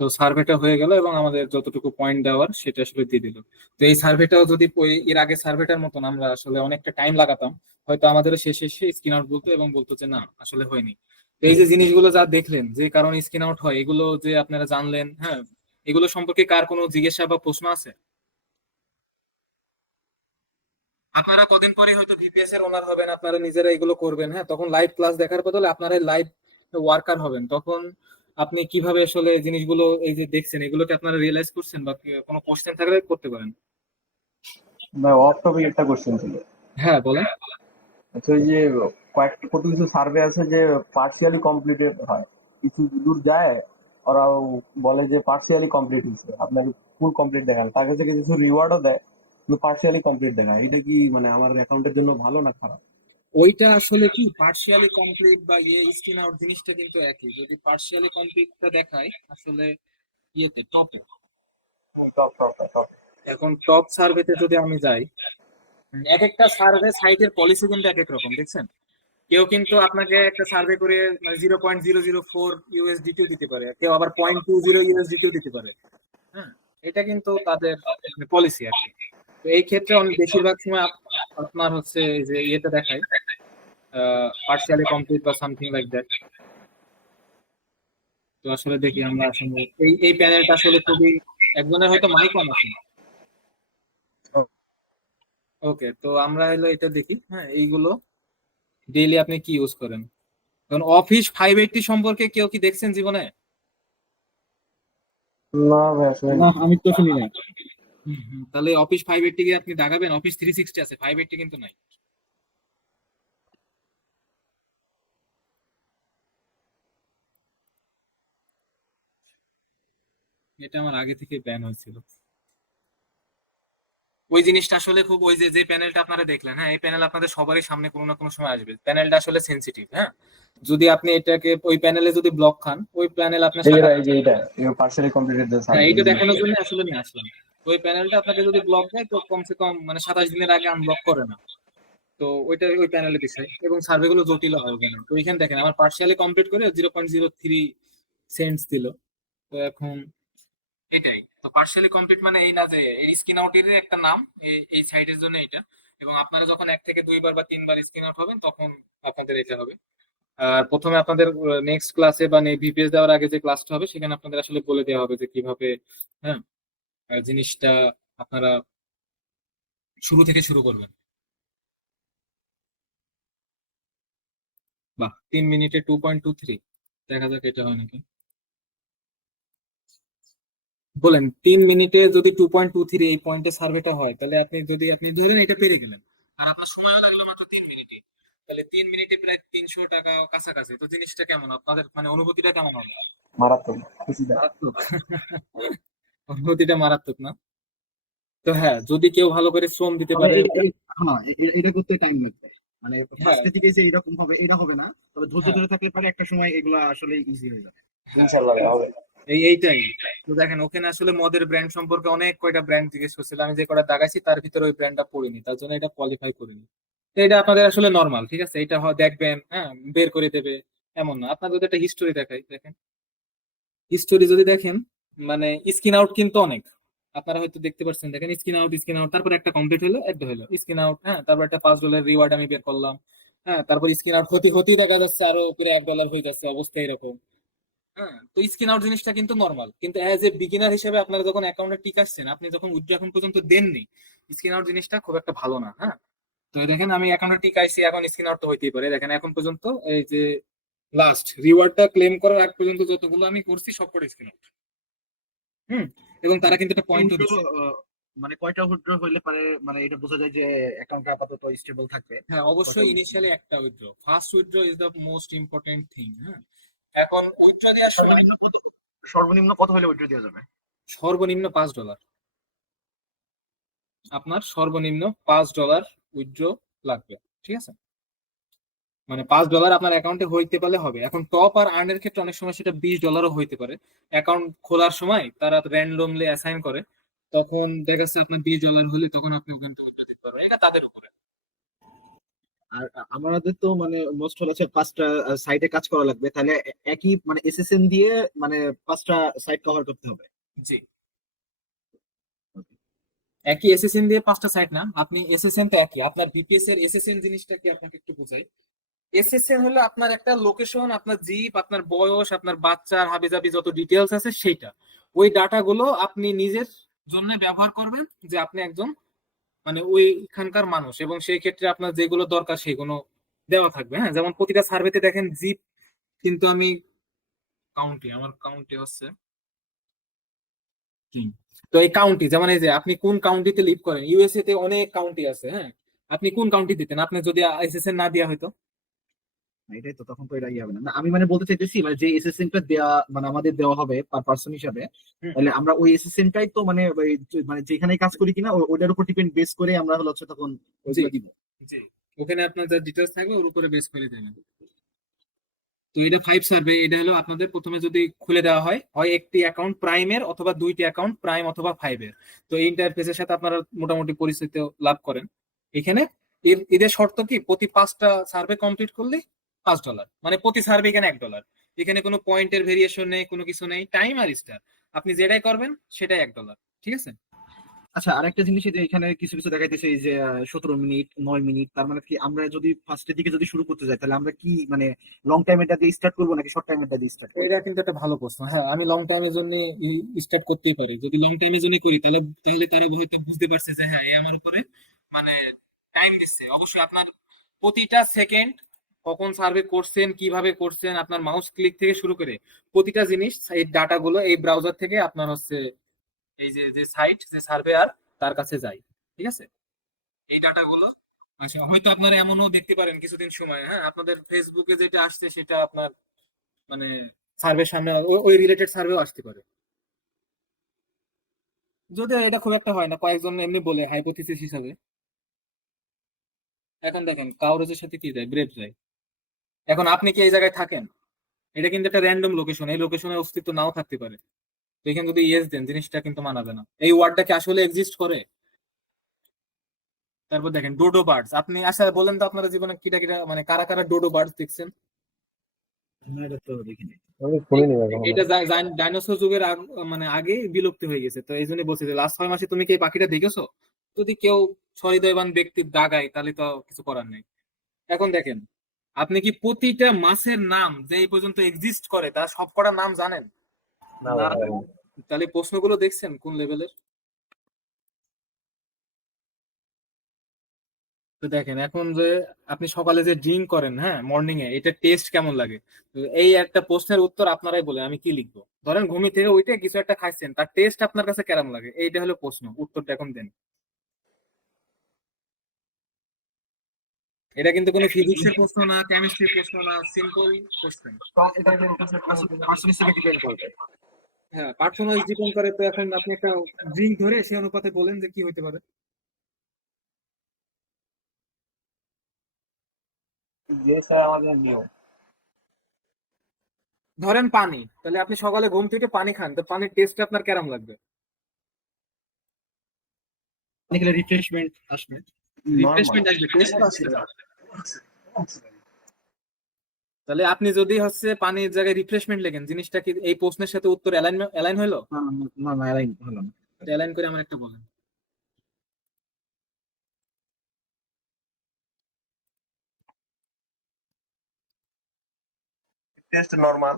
তো সার্ভেটা হয়ে গেল এবং আমাদের যতটুকু পয়েন্ট দেওয়ার সেটা আসলে দিয়ে দিল। তো এই সার্ভেটাও যদি এর আগে সার্ভেটার মতন আমরা আসলে অনেকটা টাইম লাগাতাম, হয়তো আমাদেরও শেষে এসে স্ক্রিন আউট বলতো এবং বলতো যে না আসলে হয়নি। তো এই যে জিনিসগুলো যা দেখলেন যে কারণে স্ক্রিন আউট হয়, এগুলো যে আপনারা জানলেন, হ্যাঁ, এগুলো সম্পর্কে কার কোনো জিজ্ঞাসা বা প্রশ্ন আছে? আপনারা কদিন পরে হয়তো ভিপিএস এর ওনার হবেন, আপনারা নিজেরা এগুলো করবেন, হ্যাঁ, তখন লাইভ ক্লাস দেখার বদলে আপনারা লাইভ ওয়ার্কার হবেন। তখন আপনি কিভাবে আসলে এই জিনিসগুলো এই যে দেখছেন এগুলোকে আপনারা রিয়েলাইজ করছেন, বা কোনো কোশ্চেন থাকলে করতে পারেন। ভাই অফ টপিক একটা কোশ্চেন ছিল। হ্যাঁ, বলেন। আচ্ছা, ওই যে কত কিছু সার্ভে আছে যে পার্সিয়ালি কমপ্লিটেড হয়, কিছু দূর যায় ওরাও বলে যে পার্সিয়ালি কমপ্লিট হয়েছে, আপনাকে ফুল কমপ্লিট দেখান, তার কাছে কিছু রিওয়ার্ডও দেয়, কিন্তু পার্সিয়ালি কমপ্লিট দেখায়। এটা কি মানে আমার অ্যাকাউন্টের জন্য ভালো না খারাপ? ওইটা আসলে কি পার্শিয়ালি কমপ্লিট বা স্কিন আউট জিনিসটা কিন্তু একই। যদি পার্শিয়ালি কমপ্লিটটা দেখায় আসলে ইয়েতে টপে, টপ টপ টপ। এখন টপ সার্ভেতে যদি আমি যাই, এক একটা সার্ভে সাইটের পলিসি কিন্তু এক এক রকম, দেখছেন। কেউ কিন্তু আপনাকে একটা সার্ভে করে 0.004 ইউএসডিটিও দিতে পারে, কেউ আবার 0.20 ইউএসডিটিও দিতে পারে, হ্যাঁ। এটা কিন্তু তাদের পলিসি আর কি। তো এই ক্ষেত্রে অনেক বেশিরভাগ সময় আপনার হচ্ছে এই যে ইয়েটা দেখায় পার্সিয়ালি কমপ্লিট বা সামথিং লাইক দ্যাট। তো আসলে দেখি আমরা আসলে এই প্যানেলটা আসলে খুবই, একজনের হয়তো মাইক অন আছে। ওকে, তো আমরা হলো এটা দেখি, হ্যাঁ, এইগুলো ডেইলি আপনি কি ইউজ করেন। কারণ অফিস 580 সম্পর্কে কেউ কি দেখছেন জীবনে? না ভাই আসলে না, আমি তো শুনি না। তাহলে অফিস 580 কে আপনি দাগাবেন, অফিস 360 আছে, 580 কিন্তু নাই। এটা আমার আগে থেকে ব্যান হয়েছিল। ওই জিনিসটা আসলে খুব, ওই যে যে প্যানেলটা আপনারা দেখলেন, হ্যাঁ, এই প্যানেল আপনাদের সবারই সামনে কোনো না কোনো সময় আসবে। প্যানেলটা আসলে সেনসিটিভ, হ্যাঁ। যদি আপনি এটাকে ওই প্যানেলে যদি ব্লক খান, ওই প্যানেল আপনার সাথে, এই যে এটা পার্সিয়ালি কমপ্লিটেড হ্যাঁ, এইটা সার্ভে। দেখানোর জন্য আসলে নিয়ে আসলাম। তো ওই প্যানেলটা আপনাকে যদি ব্লক দেয় তো কমসে কম মানে 27 দিনের আগে আনব্লক করে না। তো ওইটা ওই প্যানেলে বিষয়, এবং সার্ভে গুলো জটিল হয় ওখানে। তো এখানে দেখেন আমার পার্সিয়ালি কমপ্লিট করে 0.03 সেন্টস দিল। তো এখন এটাই তো পার্সিয়ালি কমপ্লিট মানে এই না যে এই স্ক্রিন আউটের একটা নাম, এই সাইটের জন্য এটা। এবং আপনারা যখন 1 থেকে 2 বার বা 3 বার স্ক্রিন আউট হবেন তখন আপনাদের এটা হবে। আর প্রথমে আপনাদের নেক্সট ক্লাসে বা ভিপিএস দেওয়ার আগে যে ক্লাসটা হবে সেখানে আপনাদের আসলে বলে দেওয়া হবে যে কিভাবে, হ্যাঁ, জিনিসটা আপনারা শুরু থেকে শুরু করবেন। বাহ, 3 মিনিটে 2.23, দেখা যাক এটা হয় নাকি। বলেন, 3 মিনিটে যদি 2.23 এই পয়েন্টে সার্ভেটা হয়, তাহলে আপনি ধরেন এটা পেরে গেলেন, আর আপনার সময়ও লাগলো মাত্র 3 মিনিটে, তাহলে 3 মিনিটে প্রায় 300 টাকা কাছাকাছি। তো জিনিসটা কেমন, আপনাদের মানে অনুভূতিটা কেমন হবে? মারাত্মক খুশি দেয়। মারাত্মক। অনুভূতিটা মারাত্মক না? তো হ্যাঁ, যদি কেউ ভালো করে শ্রম দিতে তবে পারে। হ্যাঁ, এটা করতে টাইম লাগবে। মানে হ্যাঁ, ফার্স্টে থেকে যে এরকম হবে এটা হবে না। তবে ধৈর্য হ্যাঁ, ধরে থাকলে পারে একটা সময় এগুলা আসলে ইজি হয়ে যাবে। ইনশাল্লাহ হবে। এইটাই। তো দেখেন ওখানে আসলে মদের ব্র্যান্ড সম্পর্কে অনেক কয়টা ব্র্যান্ড জিজ্ঞেস করছিল, আমি যে কয়টা দাগাইছি তার ভিতরে ওই ব্র্যান্ডটা পড়িনি, তার জন্য এটা কোয়ালিফাই করিনি। তো এটা আপনাদের আসলে নর্মাল, ঠিক আছে, এটা দেখবেন, হ্যাঁ, বের করে দেবে এমন না। আপনার যদি একটা হিস্টোরি দেখাই, দেখেন হিস্টোরি যদি দেখেন, মানে স্ক্রিন আউট কিন্তু অনেক, আপনারা হয়তো দেখতে পাচ্ছেন, দেখেন স্ক্রিন আউট, তারপর একটা কমপ্লিট হলো, একটা হলো স্ক্রিন আউট, হ্যাঁ, তারপর একটা $5 রিওয়ার্ড আমি বের করলাম, হ্যাঁ, তারপর স্ক্রিন আউট হতে হতেই দেখা যাচ্ছে আরো উপরে $1 হয়ে যাচ্ছে, অবস্থা এরকম। হ্যাঁ, তো স্ক্রিন আউট জিনিসটা কিন্তু নর্মাল, কিন্তু অ্যাজ এ বিগিনার হিসেবে আপনারা যখন অ্যাকাউন্টে টিক আসছেন, আপনি যখন উইথড্র এখন পর্যন্ত দেননি, স্ক্রিন আউট জিনিসটা খুব একটা ভালো না। হ্যাঁ, তো দেখেন আমি অ্যাকাউন্টে টিক আইছি, এখন স্ক্রিন আউট তো হইতেই পারে। দেখেন এখন পর্যন্ত এই যে লাস্ট রিওয়ার্ডটা ক্লেম করার আগ পর্যন্ত যতগুলো আমি করছি সব করে স্ক্রিন আউট। হুম, এবং তারা কিন্তু একটা পয়েন্টও উইথড্র দিচ্ছে। মানে কয়টা উইথড্র হইলে পারে মানে এটা বোঝা যায় যে অ্যাকাউন্টটা আপাতত স্টেবল থাকবে? হ্যাঁ, কয়টা অবশ্যই withdraw? ইনিশিয়ালি একটা withdraw, first withdraw is the most important thing. হ্যাঁ, এখন উইথড্র দেওয়ার সময় সর্বনিম্ন কত, সর্বনিম্ন কত হলে উইথড্র দেওয়া যাবে? সর্বনিম্ন $5, আপনার সর্বনিম্ন $5 উইথড্র লাগবে। ঠিক আছে, মানে $5 আপনার অ্যাকাউন্টে হইতে পারলে হবে। এখন টপ আর আর্নের ক্ষেত্রে অনেক সময় সেটা $20 হইতে পারে। অ্যাকাউন্ট খোলার সময় তারা র্যান্ডমলি অ্যাসাইন করে, তখন দেখা যাচ্ছে আপনার $20 হলে তখন আপনি ওখান থেকে উইথড্র দিতে পারবেন, এটা তাদের উপরে। আর আমাদের তো মানে মোস্ট হলো হচ্ছে 5টা সাইটে কাজ করা লাগবে, তাহলে একই মানে এসএসএন দিয়ে মানে 5টা সাইট কভার করতে হবে। জি, একই এসএসএন দিয়ে 5টা সাইট না, আপনি এসএসএন তো একই, আপনার বিপিএস এর এসএসএন জিনিসটা কি আপনাকে একটু বুঝাই। এসএসএন হলো আপনার একটা লোকেশন, আপনার জিপ, আপনার বয়স, আপনার বাচ্চার হাবিজাবি যত ডিটেলস আছে সেইটা, ওই ডাটাগুলো আপনি নিজের জন্য ব্যবহার করবেন, যে আপনি একজন মানে ওইখানকার মানুষ, এবং সেই ক্ষেত্রে আপনার যেগুলো দরকার সেগুলো দেওয়া থাকবে। হ্যাঁ, যেমন প্রতিটা সার্ভেতে দেখেন জিপ, কিন্তু আমি কাউন্টি, আমার কাউন্টি হচ্ছে কি, তো এই কাউন্টি যেমন এই যে আপনি কোন কাউন্টিতে লিভ করেন, ইউএসএ তে অনেক কাউন্টি আছে। হ্যাঁ, আপনি কোন কাউন্টি দিতেন আপনি যদি এসএসএন না দেওয়া হয়তো। এটাই তো, তখন তো এটা ইয়ে হবে না। না, আমি মানে বলতে চাইতেছি মানে যে এসএসএন টা দেওয়া মানে আমাদের দেওয়া হবে পার পার্সন হিসাবে, হুম, তাহলে আমরা ওই এসএসএন টাই তো মানে মানে যেখানে কাজ করি কিনা ওইটার উপর ডিপেন্ড বেস করে আমরা হলো হচ্ছে তখন জি, ওইগুলো দিব। জি, ওখানে আপনার যা ডিটেলস থাকবে ওর উপরে বেস করে দেবেন। তো এটা 5 সার্ভে, এটা হলো আপনাদের প্রথমে যদি খুলে দেওয়া হয়, হয় একটি অ্যাকাউন্ট প্রাইমের অথবা দুইটি অ্যাকাউন্ট প্রাইম অথবা 5-এর, তো এই ইন্টারফেসের সাথে আপনারা মোটামুটি পরিচিত লাভ করেন। এখানে এদের শর্ত কি, প্রতি 5টা সার্ভে কমপ্লিট করলে $5, মানে প্রতি সার্ভে এখানে $1। এখানে কোনো পয়েন্টের ভেরিয়েশন নেই, কোনো কিছু নেই, টাইম আর স্টার, আপনি যেটাই করবেন সেটাই $1। ঠিক আছে। আচ্ছা, আরেকটা জিনিস এই যে এখানে কিছু কিছু দেখাইতেছে এই যে 17 মিনিট 9 মিনিট, তার মানে কি আমরা যদি ফার্স্টের দিকে যদি শুরু করতে যাই তাহলে আমরা কি মানে লং টাইম এটা দিয়ে স্টার্ট করবো নাকি শর্ট টাইম এটা দিয়ে স্টার্ট করবো? এটা কিন্তু একটা ভালো প্রশ্ন। হ্যাঁ, আমি লং টাইমের জন্য স্টার্ট করতেই পারি। যদি লং টাইমের জন্য করি তাহলে তাহলে তারা হয়তো বুঝতে পারছে যে হ্যাঁ, এ আমার উপরে মানে টাইম দিচ্ছে। অবশ্যই আপনার প্রতিটা সেকেন্ড কখন সার্ভে করছেন, কিভাবে করছেন, আপনার মাউস ক্লিক থেকে শুরু করে প্রতিটা জিনিস, এই ডাটাগুলো এই ব্রাউজার থেকে আপনার হচ্ছে এই যে যে সাইট যে সার্ভে আর তার কাছে যায়। ঠিক আছে, এই ডাটাগুলো আচ্ছা, হয়তো আপনারা এমনও দেখতে পারেন কিছুদিন সময়, হ্যাঁ, আপনাদের ফেসবুকে যেটা আসছে সেটা আপনার মানে সার্ভের সামনে ওই রিলেটেড সার্ভেও আসতে পারে। যদিও এটা খুব একটা হয় না, কয়েকজন এমনি বলে হাইপোথিসিস হিসাবে। এখন দেখেন কাউরেজের সাথে কি যায়, ব্রেভ যায়। এখন আপনি কি এই জায়গায় থাকেন, এটা কিন্তু একটা র্যান্ডম লোকেশন, এই লোকেশনের অস্তিত্ব নাও থাকতে পারে। তো এখানে যদি ইয়েস দেন জিনিসটা কিন্তু মানাবে না, এই ওয়ার্ডটা কি আসলে এক্সিস্ট করে। তারপর দেখেন ডোডো বার্ডস, আপনি আচ্ছা বলেন তো আপনারা জীবনে কিটা কিটা মানে কারা কারা ডোডো বার্ডস দেখছেন। আমরা এটা তো দেখিনি। আমি এই- শুনিনি ভাই কখনো। এটা ডাইনোসর যুগের মানে আগে বিলুপ্ত হয়ে গেছে, তো এই জন্য বলছি যে লাস্ট 6 মাসে তুমি কি এই পাখিটা দেখেছো। যদি কেউ সহৃদয়বান ব্যক্তির দাগায় তাহলে তো কিছু করার নেই। এখন দেখেন, আপনি কি প্রতিটা মাছের নাম যে এই পর্যন্ত এক্সিস্ট করে তার সবকটা নাম জানেন। না না, ভাই। তাহলে প্রশ্নগুলো দেখছেন কোন লেভেলের। তো দেখেন এখন যে আপনি সকালে যে ড্রিঙ্ক করেন, হ্যাঁ, মর্নিং এ, এটা টেস্ট কেমন লাগে। তো এই একটা প্রশ্নের উত্তর আপনারাই বলেন, আমি কি লিখবো। ধরেন ঘুমি থেকে উঠে কিছু একটা খাইছেন, তার টেস্ট আপনার কাছে কেমন লাগে, এইটা হলো প্রশ্ন, উত্তরটা এখন দেন। এটা কিন্তু কোনো ফিজিক্সের প্রশ্ন না, কেমিস্ট্রির প্রশ্ন না, সিম্পল কোশ্চেন। তো এটা পার্সন হিসেবে ডিপেন্ড করবে। হ্যাঁ, পার্সোনাল ডিপেন্ড করে। তো এখন আপনি একটা ড্রিঙ্ক ধরে সেই অনুপাতে বলেন যে কি হইতে পারে। যে স্যার আমাদের নিয়ম। ধরেন পানি, তাহলে আপনি সকালে ঘুম থেকে পানি খান, তো পানির টেস্ট আপনার কেমন লাগবে। অনেকগুলো রিফ্রেশমেন্ট আসবে। নর্মাল। রিফ্রেশমেন্ট আসবে, টেস্ট আসবে না। তাহলে আপনি যদি হচ্ছে পানির জায়গায় রিফ্রেশমেন্ট লেখেন, জিনিসটা কি এই প্রশ্নের সাথে উত্তর অ্যালাইন হইলো। না না না, এলাই হলো না। অ্যালাইন করে আমার একটা বলেন। Test normal.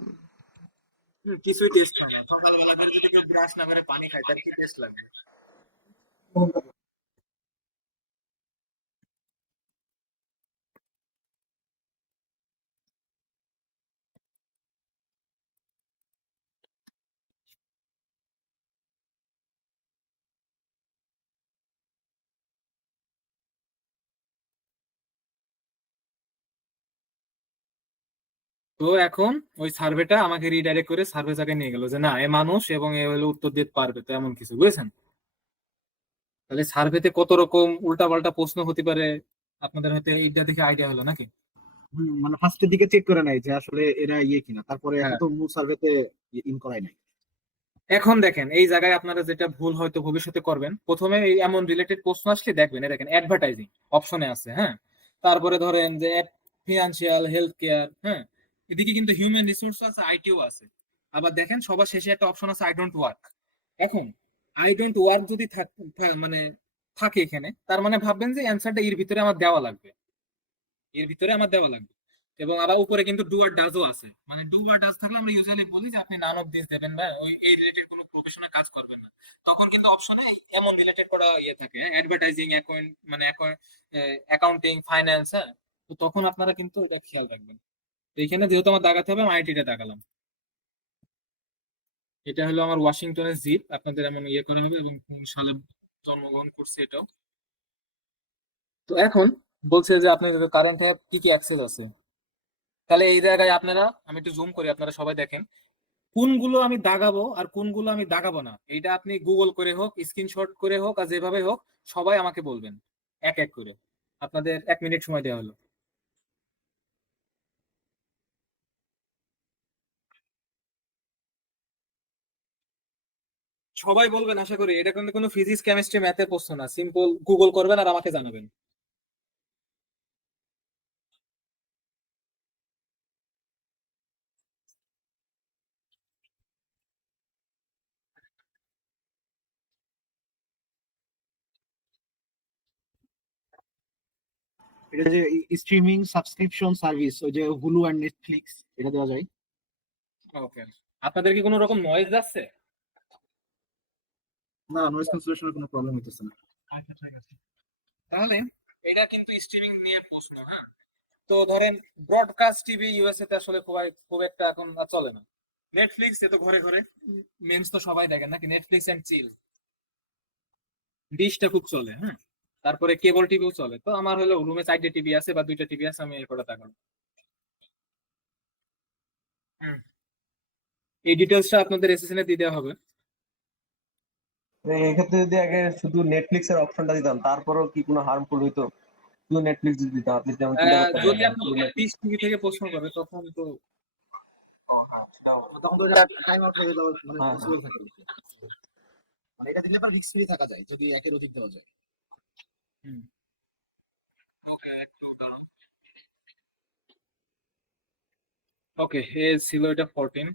কিছুই টেস্ট হয় না। সকালবেলা করে যদি কেউ ব্রাশ না করে পানি খায় তার কি টেস্ট লাগবে? তো এখন ওই সার্ভেটা আমাকে রিডাইরেক্ট করে সার্ভে জায়গায় নিয়ে গেল যে না এ মানুষ এবং এ হলো উত্তর দিতে পারবে, তো এমন কিছু বুঝেছেন। তাহলে সার্ভেতে কত রকম উল্টাপাল্টা প্রশ্ন হতে পারে আপনাদের হয়তো এইটা দেখে আইডিয়া হলো নাকি? মানে ফার্স্টের দিকে চেক করে নাই যে আসলে এরা ইয়ে কিনা, তারপরে এখন হ্যাঁ। তো মূল সার্ভেতে ইন করাই নাই। এখন দেখেন এই জায়গায় আপনারা যেটা ভুল হয়তো ভবিষ্যতে করবেন, প্রথমে এই এমন রিলেটেড প্রশ্ন আসলে দেখবেন, এই দেখেন অ্যাডভার্টাইজিং অপশনে আছে, হ্যাঁ। তারপরে ধরেন যে ফিনান্সিয়াল, হেলথ কেয়ার, হ্যাঁ। এদিকে কিন্তু হিউম্যান রিসোর্স আছে, আইটিও আছে। আবার দেখেন সবার শেষে একটা অপশন আছে আই ডোন্ট ওয়ার্ক। এখন আই ডোন্ট ওয়ার্ক যদি মানে থাকে এখানে, তার মানে ভাববেন যে অ্যান্সারটা এর ভিতরে আমার দেওয়া লাগবে, এর ভিতরে আমার দেওয়া লাগবে। এবং আবার উপরে কিন্তু ডু আর ডাজও আছে, মানে ডু আর ডাজ থাকলে আমরা ইউজুয়ালি বলি যে আপনি নান অফ দিস দেবেন বা ওই এই রিলেটেড কোনো প্রফেশনাল কাজ করবেন না। তখন কিন্তু অপশনে এমন রিলেটেড করা ইয়ে থাকে, অ্যাডভার্টাইজিং, মানে অ্যাকাউন্টিং, ফাইন্যান্স, হ্যাঁ। তো তখন আপনারা কিন্তু এটা খেয়াল রাখবেন। তো এখানে যেহেতু আমার দাগাতে হবে আমি আইটিটা দাগালাম। এটা হলো আমার ওয়াশিংটনের জিপ, আপনাদের এমন ইয়ে করা হবে এবং কোন সালে জন্মগ্রহণ করছে এটাও। তো এখন বলছে যে আপনাদের কারেন্ট কি কি অ্যাক্সেস আছে। তাহলে এই জায়গায় আপনারা, আমি একটু জুম করি আপনারা সবাই দেখেন কোনগুলো আমি দাগাবো আর কোনগুলো আমি দাগাবো না। এইটা আপনি গুগল করে হোক, স্ক্রিনশট করে হোক, আর যেভাবে হোক সবাই আমাকে বলবেন এক এক করে। আপনাদের 1 মিনিট সময় দেওয়া হলো। সবাই বলবেন আশা করি, এটা কিন্তু কোনো ফিজিক্স, কেমিস্ট্রি, ম্যাথের প্রশ্ন না, সিম্পল গুগল করবেন আর আমাকে জানাবেন। এটা যে স্ট্রিমিং সাবস্ক্রিপশন সার্ভিস, ওই যে হুলু আর নেটফ্লিক্স, এটা দেওয়া যায়। ওকে। আপনাদের কি কোনো রকম নয়েজ যাচ্ছে? না, নয়েজ ক্যান্সেলেশনের কোনো প্রবলেম হইতেছে না। আচ্ছা, ঠিক আছে। তাহলে এটা কিন্তু স্ট্রিমিং নিয়ে প্রশ্ন, হ্যাঁ। তো ধরেন ব্রডকাস্ট টিভি ইউএসএ তে আসলে খুব একটা এখন আর চলে না। নেটফ্লিক্স এ তো ঘরে ঘরে, মেন্স তো সবাই দেখেন নাকি, নেটফ্লিক্স এন্ড চিল। ডিশটা খুব চলে, হ্যাঁ। তারপরে কেবল টিভিও চলে। তো আমার হলো রুমে 4টে টিভি আছে বা 2টা টিভি আছে, আমি এরপরে তাকাবো। হুম। এই ডিটেলসটা আপনাদের এসএসএন এ দিয়ে দেওয়া হবে। এক্ষেত্রে যদি আগে শুধু নেটফ্লিক্স এর অপশনটা দিতাম তারপরেও কি কোনো হার্মফুল হইতো? শুধু নেটফ্লিক্স যদি দিতাম আপনি যেমন চিন্তা করতে যদি পারেন শুধু আপনাকে ডিশ নেটফ্লিক্স। টিভি থেকে প্রশ্ন করে তখন তো তখন তো এটা টাইম আউট হয়ে যাওয়ার মানে হ্যাঁ হ্যাঁ। পসিবল থাকে। মানে এটা দিলে আবার রিস্ক ফ্রি থাকা যায় যদি একের অধিক দেওয়া যায়। হুম। ওকে, এ ছিল এটা 14।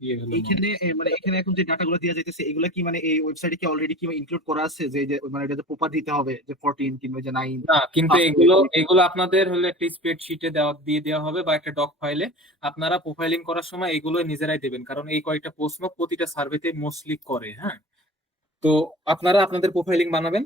ইয়ে হলো না। এইখানে মানে এখানে এখন যে ডাটাগুলো দেওয়া যাইতেছে এগুলা কি মানে এই ওয়েবসাইটে কি অলরেডি কি ইনক্লুড করা আছে যে যে মানে এটা যে প্রপার দিতে হবে যে 14 কিংবা যে 9 না, কিন্তু ফার্স্ট এগুলো এগুলো আপনাদের হলে একটা স্প্রেডশিটে দিয়ে দেওয়া হবে বা একটা ডক ফাইলে। আপনারা প্রোফাইলিং করার সময় এগুলো নিজেরাই দেবেন, কারণ এই কয়েকটা প্রশ্ন প্রতিটা সার্ভেতে মোস্টলি করে, হ্যাঁ। তো আপনারা আপনাদের প্রোফাইলিং বানাবেন,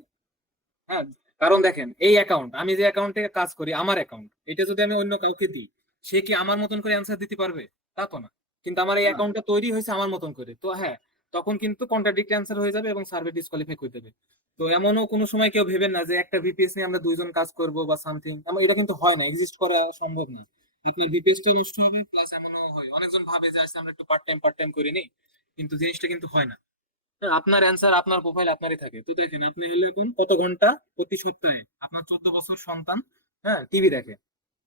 হ্যাঁ। কারণ দেখেন এই অ্যাকাউন্ট, আমি যে অ্যাকাউন্টে কাজ করি আমার অ্যাকাউন্ট, এটা যদি আমি অন্য কাউকে দিই সে কি আমার মতন করে অ্যান্সার দিতে পারবে? তা তো না। কিন্তু আমার এই না। অ্যাকাউন্টটা তৈরি হয়েছে আমার মতন করে, তো হ্যাঁ, তখন কিন্তু কন্ট্রাডিক্ট অ্যান্সার হয়ে যাবে এবং সার্ভে ডিসকোয়ালিফাই করে দেবে। তো এমনও কোনো সময় কেউ ভেবেন না যে একটা ভিপিএস নিয়ে আমরা দুইজন কাজ করব বা সামথিং, আমার এটা কিন্তু হয় না, এক্সিস্ট করা সম্ভব না। আপনার ভিপিএসটা নষ্ট হবে, প্লাস এমনও হয় অনেকজন ভাবে যে আচ্ছা আমরা একটু পার্ট টাইম করে নিই, কিন্তু জিনিসটা কিন্তু হয় না। হ্যাঁ, আপনার অ্যান্সার আপনার প্রোফাইল আপনারই থাকে। তো দেখেন আপনি হলে এখন কত ঘন্টা প্রতি সপ্তাহে আপনার 14 বছর সন্তান, হ্যাঁ, টিভি দেখে।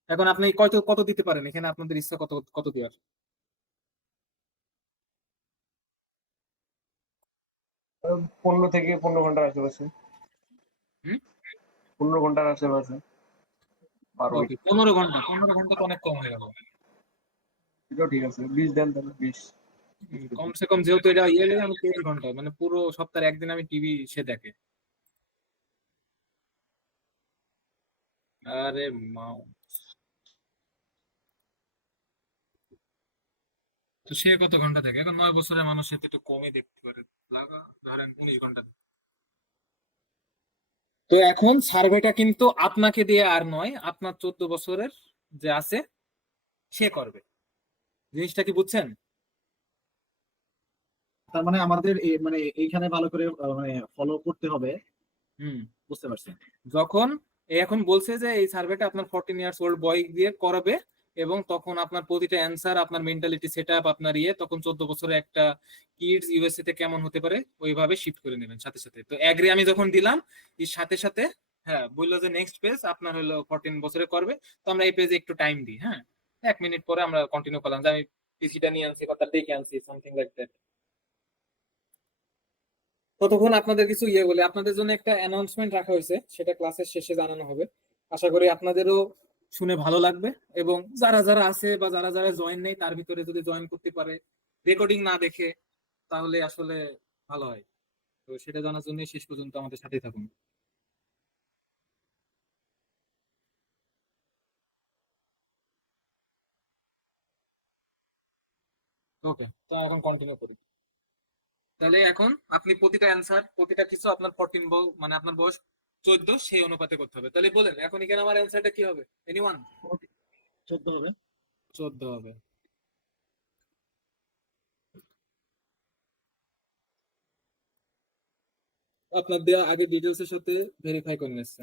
এখন আপনি কত কত দিতে পারেন, এখানে আপনাদের ইচ্ছা কত কত দেওয়ার। 15 থেকে 15 ঘন্টার আশেপাশে। হুম। 15 ঘন্টার আশেপাশে পার উইক। ওকে, 15 ঘন্টা, 15 ঘন্টা তো অনেক কম হয়ে গেল। এটাও ঠিক আছে, 20 দেন তাহলে 20। কমসে কম যেহেতু এটা ইয়ে, আমি 30 ঘন্টা মানে পুরো সপ্তাহে একদিন আমি টিভি সে দেখে। আরে মা, তো সে কত ঘন্টা দেখে? এখন 9 বছরের মানুষ, সে তো একটু কমই দেখতে পারে। লাগা ধরেন 19 ঘন্টা। তো এখন সার্ভেটা কিন্তু আপনাকে দিয়ে আর নয়, আপনার 14 বছরের যে আছে সে করবে। জিনিসটা কি বুঝছেন? তার মানে আমাদের মানে এইখানে ভালো করে মানে ফলো করতে হবে। হুম। বুঝতে পারছি। যখন এখন বলছে যে এই সার্ভেটা আপনার 14 ইয়ার্স ওল্ড বয় দিয়ে করাবে, এবং তখন আপনার প্রতিটা অ্যান্সার, আপনার মেন্টালিটি সেট আপ, আপনার তখন 14 বছরের একটা কিডস ইউএসএ তে কেমন হতে পারে ওইভাবে শিফট করে নেবেন সাথে সাথে। তো অ্যাগ্রি আমি যখন দিলাম, এর সাথে সাথে হ্যাঁ বললো যে নেক্সট পেজ আপনার হলো 14 বছরে করবে। তো আমরা এই পেজে একটু টাইম দিই, হ্যাঁ 1 মিনিট পরে আমরা কন্টিনিউ করলাম যে আমি পিসিটা নিয়ে আনছি বা তার দেখে আনছি, সামথিং লাইক দ্যাট। ততক্ষণ আপনাদের কিছু বলে আপনাদের জন্য একটা অ্যানাউন্সমেন্ট রাখা হয়েছে, সেটা ক্লাসের শেষে জানানো হবে। আশা করি আপনাদেরও শুনে ভালো লাগবে, এবং যারা যারা আছে বা যারা যারা জয়েন নেই তার ভিতরে যদি জয়েন করতে পারে রেকর্ডিং না দেখে, তাহলে আসলে ভালো হয়। তো সেটা জানার জন্য শেষ পর্যন্ত আমাদের সাথেই থাকুন। ওকে, তো এখন কন্টিনিউ করি। তাহলে এখন আপনি প্রতিটা অ্যান্সার, প্রতিটা কিছু আপনার মানে আপনার বয়স 14 সেই অনুপাতে করতে হবে। তাহলে বলেন এখন এখানে আমার অ্যান্সারটা কি হবে? এনিওয়ান? 14 হবে। 14 হবে। আপনার দেওয়া আগে ডিটেলস এর সাথে ভেরিফাই করে নিচ্ছে।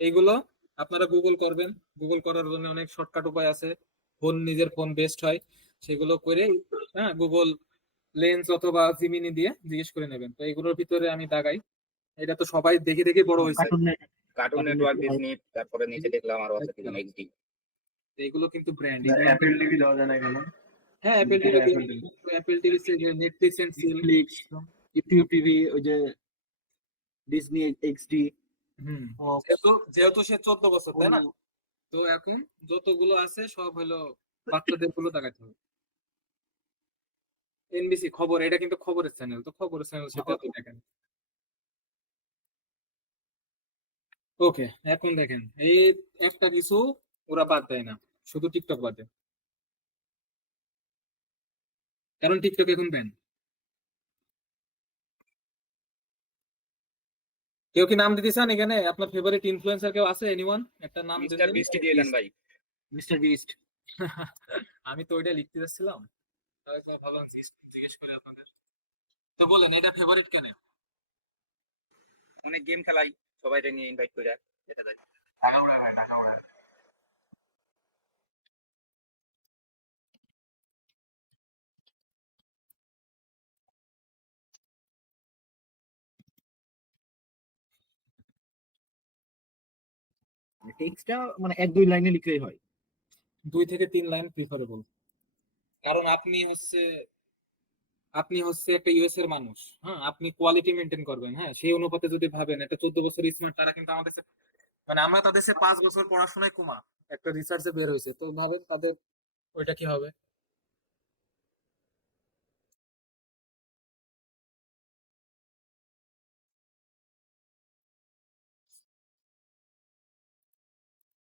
এইগুলো আপনারা গুগল করবেন। গুগল করার জন্য অনেক শর্টকাট উপায় আছে, ফোন, নিজের ফোন বেস্ট হয়। সেগুলো করে হ্যাঁ গুগল লেন্স অথবা জিমিনি দিয়ে জিজ্ঞেস করে নেবেন। তো এগুলোর ভিতরে আমি দাগাই, এটা তো সবাই দেখে দেখে বড় হয়েছে। Cartoon cartoon cartoon network, Disney, তারপরে নিচে দেখলাম আরো আছে কি যেন এইচডি। এগুলো কিন্তু ব্র্যান্ড, এগুলো অ্যাপেল টিভি দেওয়া যায় না এখানে? হ্যাঁ অ্যাপেল এটা টিভি দিয়ে। Apple TV. Apple TV, Netflix and chill. Netflix, YouTube TV, ওই যে ডিজনি এক্সডি, হুম। ফক্স, যেহেতু যেহেতু সে 14 বছর, তাই না? তো এখন যতগুলো আছে সব হলো বাচ্চাদের গুলো দেখাতে হবে। এনবিসি খবর, এটা কিন্তু খবরের চ্যানেল, তো খবরের চ্যানেল সেটা তো দেখেন। ওকে, এখন দেখেন এই একটা কিছু ওরা বাদ দেয় না, শুধু টিকটক বাদ দেয়, কারণ টিকটক এখন ব্যান। কেউ কি নাম দিতে চান এখানে? আপনার ফেভারিট ইনফ্লুয়েন্সার কেউ আছে? এনিওয়ান একটা নাম দেন মিস্টার দিন। বিস্ট দিয়ে দেন ভাই। Mister beast. আমি তো ওইটা লিখতে যাচ্ছিলাম, তাই তো ভাবলাম জিজ্ঞেস করি আপনাদের। তো বলেন এটা ফেভারিট কেন? অনেক গেম খেলাই, সবাই নিয়ে ইনভাইট করে যেটা যায়। টাকা উড়ায় ভাই, টাকা উড়ায়। টেক্সটটা মানে 1-2 লাইনে লিখলেই হয়। 2 থেকে 3 লাইন প্রিফারেবল। কারণ আপনি হচ্ছে একটা ইউএস এর মানুষ, হ্যাঁ আপনি কোয়ালিটি মেনটেন করবেন, হ্যাঁ সেই অনুপাতে যদি ভাবেন একটা 14 বছর স্মার্ট, তারা কিন্তু আমাদের মানে আমরা তাদের সে 5 বছর পড়াশোনায় কমা, একটা রিসার্চে বের হয়েছে, তো ভাবেন তাদের ওইটা কি হবে।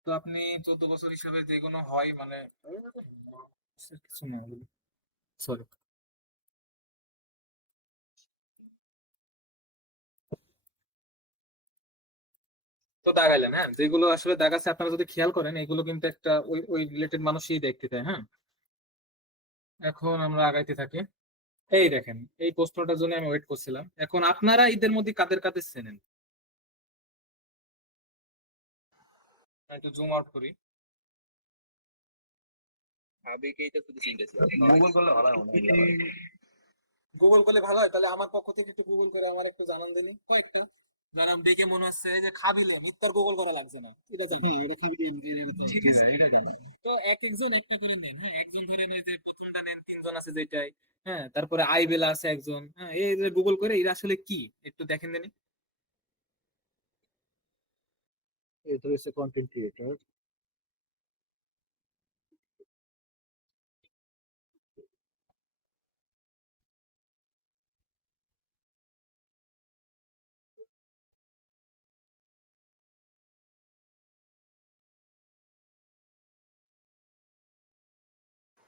তো আপনি 14 বছর হিসাবে যে কোনো হয় মানে কিছু না, সরি। তো দাগাইলেন, হ্যাঁ যেগুলো আসলে দেখাচ্ছে আপনারা যদি খেয়াল করেন এগুলো কিন্তু একটা ওই ওই রিলেটেড মানুষই দেখতে দেয়, হ্যাঁ। এখন আমরা আগাইতে থাকি। এই দেখেন, এই প্রশ্নটার জন্য আমি ওয়েট করছিলাম। এখন আপনারা এদের মধ্যে কাদের কাদের চেনেন? আমি একটু জুম আউট করি। আবেগেই তো শুধু চিনতেছি। গুগল করলে ভালো হয় মনে হয়। গুগল করলে ভালো হয়, তাহলে আমার পক্ষ থেকে একটু গুগল করে আমার একটু জানান দিলে কয়েকটা, যারা দেখে মনে হচ্ছে যে খাবিলে মিথ্যার গুগল করা লাগছে না, এটা জানো। হ্যাঁ, এটা খুবই ঠিক আছে, তো এক একজন একটা করে নেন, হ্যাঁ একজন ধরে নেন, যে প্রথমটা নেন, 3 জন আছে যেটাই, হ্যাঁ তারপরে আইবেলা আছে একজন, হ্যাঁ এই যে গুগল করে এরা আসলে কি একটু দেখেন দেনি। এটা হচ্ছে কন্টেন্ট ক্রিয়েটর।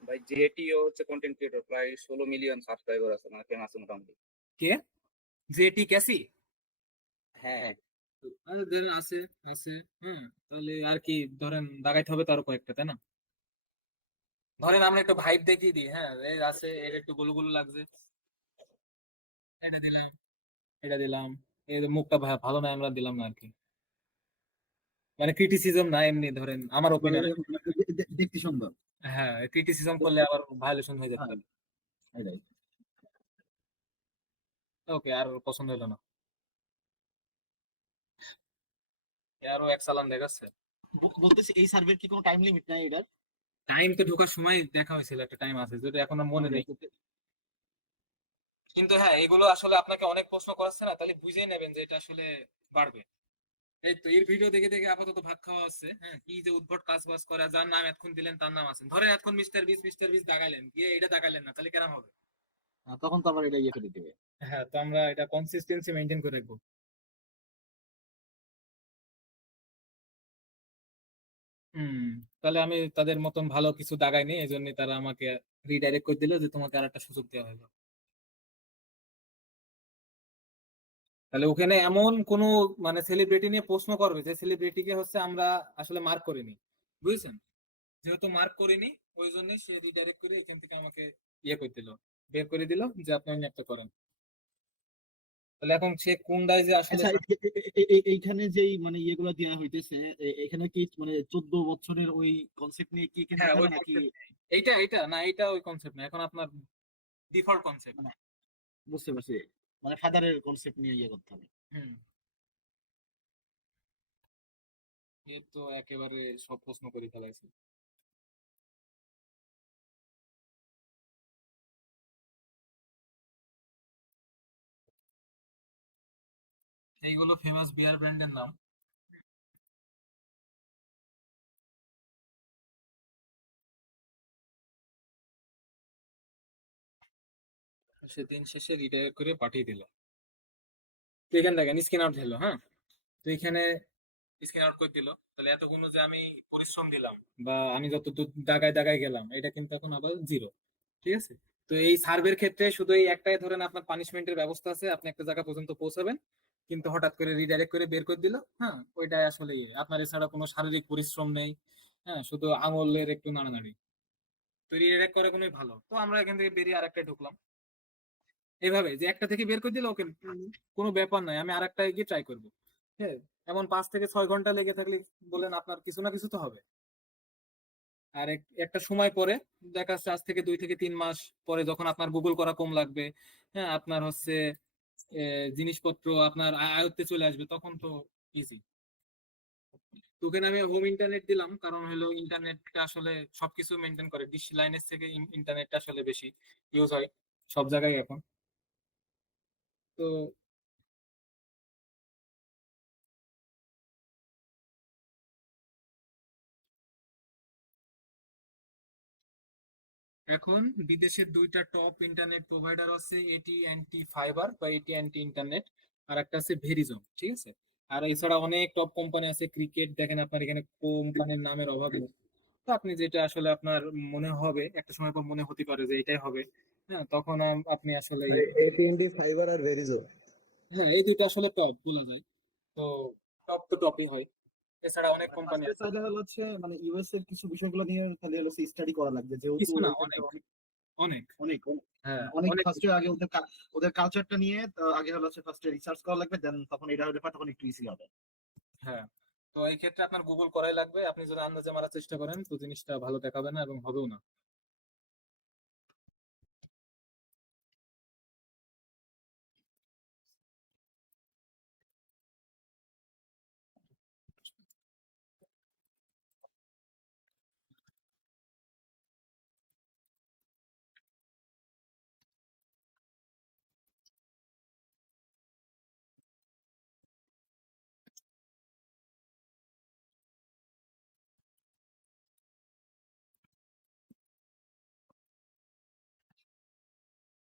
ভাই জেটিও হচ্ছে কন্টেন্ট ক্রিয়েটর, প্রায় 16 মিলিয়ন সাবস্ক্রাইবার আছে, মানে ফেমাস মোটামুটি। কে? JT Casey? হ্যাঁ ধরেন আছে, আছে। হ্যাঁ, তাহলে আর কি, ধরেন দাগাইতে হবে তারও কয়েকটা, তাই না? ধরেন আমরা একটু ভাইব দেখিয়ে দিই। হ্যাঁ, এই আছে, এর একটু গুলু গুলু লাগছে, এটা দিলাম, এটা দিলাম। এই যে মুখটা ভালো না, আমরা দিলাম না আর কি, মানে ক্রিটিসিজম না, এমনি ধরেন আমার মানে ওপিনিয়ন। দেখতে সুন্দর। হ্যাঁ, ক্রিটিসিজম করলে আবার ভায়োলেশন হয়ে যেতে হ্যাঁ, পারে। এটাই। ওকে, আর ওর পছন্দ হলো না, আরো এক চালান দেখাচ্ছে। বলতেছি এই সার্ভের কি কোনো টাইম লিমিট নাই এটার? টাইম তো ঢোকার সময় দেখা হয়েছিল, একটা টাইম আছে যেটা এখন আর মনে নেই। কিন্তু হ্যাঁ, এগুলো আসলে আপনাকে অনেক প্রশ্ন করাচ্ছে না, তাহলে বুঝেই নেবেন যে এটা আসলে বাড়বে। এই তো, এর ভিডিও দেখে দেখে আপাতত ভাত খাওয়া হচ্ছে। হ্যাঁ, কি যে উদ্ভট কাজ বাজ করে, যার নাম এতক্ষণ দিলেন তার নাম আছে, ধরেন এতক্ষণ মিস্টার বিস দাগাইলেন, গিয়ে এটা দাগাইলেন না, তাহলে কেমন হবে? তখন তো আবার এটা ইয়ে করে দিবে। হ্যাঁ, তো আমরা এটা কনসিস্টেন্সি মেনটেন করে রাখবো। হুম, তাহলে আমি তাদের মতন ভালো কিছু দাগাইনি, এই জন্য তারা আমাকে রিডাইরেক্ট করে দিল যে তোমাকে আর একটা সুযোগ দেওয়া হলো। তাহলে ওখানে এমন কোন মানে সেলিব্রিটি নিয়ে প্রশ্ন করবে যে সেলিব্রিটিকে হচ্ছে আমরা আসলে মার্ক করিনি, বুঝছেন? যেহেতু মার্ক করিনি, ওই জন্য সে রিডাইরেক্ট করে এখান থেকে আমাকে ইয়ে করে দিল, বের করে দিল যে আপনি অন্য একটা করেন। তাহলে এখন সে কোনটায় যে আসলে আচ্ছা, এইখানে যেই মানে ইয়েগুলো দেওয়া হইতেছে, এখানে কি মানে 14 বছরের ওই কনসেপ্ট নিয়ে কি এখানে হ্যাঁ, ওই দেখাবে নাকি? কনসেপ্ট, এইটা না, এইটা ওই কনসেপ্ট না, এখন আপনার ডিফল্ট কনসেপ্ট। মানে বুঝতে পারছি, মানে ফাদারের কনসেপ্ট নিয়ে ইয়ে করতে হবে। হুম, এ তো একেবারে সব প্রশ্ন করে ফেলাইছে। এইগুলো ফেমাস বিয়ার ব্র্যান্ডের নাম। সে দিন শেষে রিটায়ার করে পাঠিয়ে দিল। তো এখানে দেখেন স্ক্রিন আউট হলো। হ্যাঁ, তো এখানে স্ক্রিন আউট করে দিল। তাহলে এতক্ষণ যে আমি পরিশ্রম দিলাম বা আমি যত দূর দাগায় দাগায় গেলাম, এটা কিন্তু এখন আবার জিরো। ঠিক আছে? তো এই সার্ভের ক্ষেত্রে শুধু এই একটাই, ধরেন আপনার পানিশমেন্টের ব্যবস্থা আছে, আপনি একটা জায়গা পর্যন্ত পৌঁছাবেন, কিন্তু হঠাৎ করে রিডাইরেক্ট করে বের করে দিল। হ্যাঁ, ওইটাই আসলে আপনার, এছাড়া কোনো শারীরিক পরিশ্রম নেই। হ্যাঁ, শুধু আঙুলের একটু নাড়ানাড়ি। তো রিডাইরেক্ট করা কোনোই ভালো। তো আমরা এখান থেকে বেরিয়ে আরেকটায় ঢুকলাম। এভাবে যে একটা থেকে বের করে দিলে ওকে, কোনো ব্যাপার নয়, আমি আরেকটা গিয়ে ট্রাই করবো। হ্যাঁ, এমন 5 থেকে 6 ঘন্টা লেগে থাকলে বলেন আপনার কিছু না কিছু তো হবে। আর একটা সময় পরে দেখা যাচ্ছে, আজ থেকে 2 থেকে 3 মাস পরে যখন আপনার গুগল করা কম লাগবে, হ্যাঁ, আপনার হচ্ছে জিনিসপত্র আপনার আয়ত্তে চলে আসবে, তখন তো ইজি। তোকে আমি হোম ইন্টারনেট দিলাম, কারণ হলো ইন্টারনেটটা আসলে সবকিছু মেনটেন করে, ডিশ লাইনের থেকে ইন্টারনেটটা আসলে বেশি ইউজ হয় সব জায়গায় এখন। তো এখন বিদেশের 2টা টপ ইন্টারনেট প্রোভাইডার আছে, এটি&টি ফাইবার বা এটি&টি ইন্টারনেট, আর একটা আছে ভেরিজম। ঠিক আছে? আর এছাড়া অনেক টপ কোম্পানি আছে, ক্রিকেট দেখেন, আপনার এখানে কোম্পানির নামের অভাব নেই। তো আপনি যেটা আসলে আপনার মনে হবে, একটা সময় পর মনে হতে পারে যে এটাই হবে। হ্যাঁ, তখন আপনি আসলে এটি ফাইবার আর ভেরিজো। হ্যাঁ, এই দুইটা আসলে টপ বলা যায়। তো টপ তো টপই হয়, এছাড়া অনেক মানে কোম্পানি ফার্স্টে আছে। তাহলে হচ্ছে মানে ইউএস এর কিছু বিষয়গুলো নিয়ে তাহলে হচ্ছে স্টাডি করা লাগবে, যেহেতু কিছু না, ওইখানকার অনেক, অনেক অনেক। অনেক অনেক হ্যাঁ, মানে অনেক অনেক ফার্স্টে কিছু। আগে ওদের ওদের কালচারটা নিয়ে আগে হলো হচ্ছে ফার্স্টে রিসার্চ করা লাগবে, দেন তখন এটা হলে তখন একটু ইজি হবে। হ্যাঁ, তো এই ক্ষেত্রে আপনার গুগল করাই লাগবে। আপনি যদি আন্দাজে মারার চেষ্টা করেন, তো জিনিসটা ভালো দেখাবে না এবং হবেও না।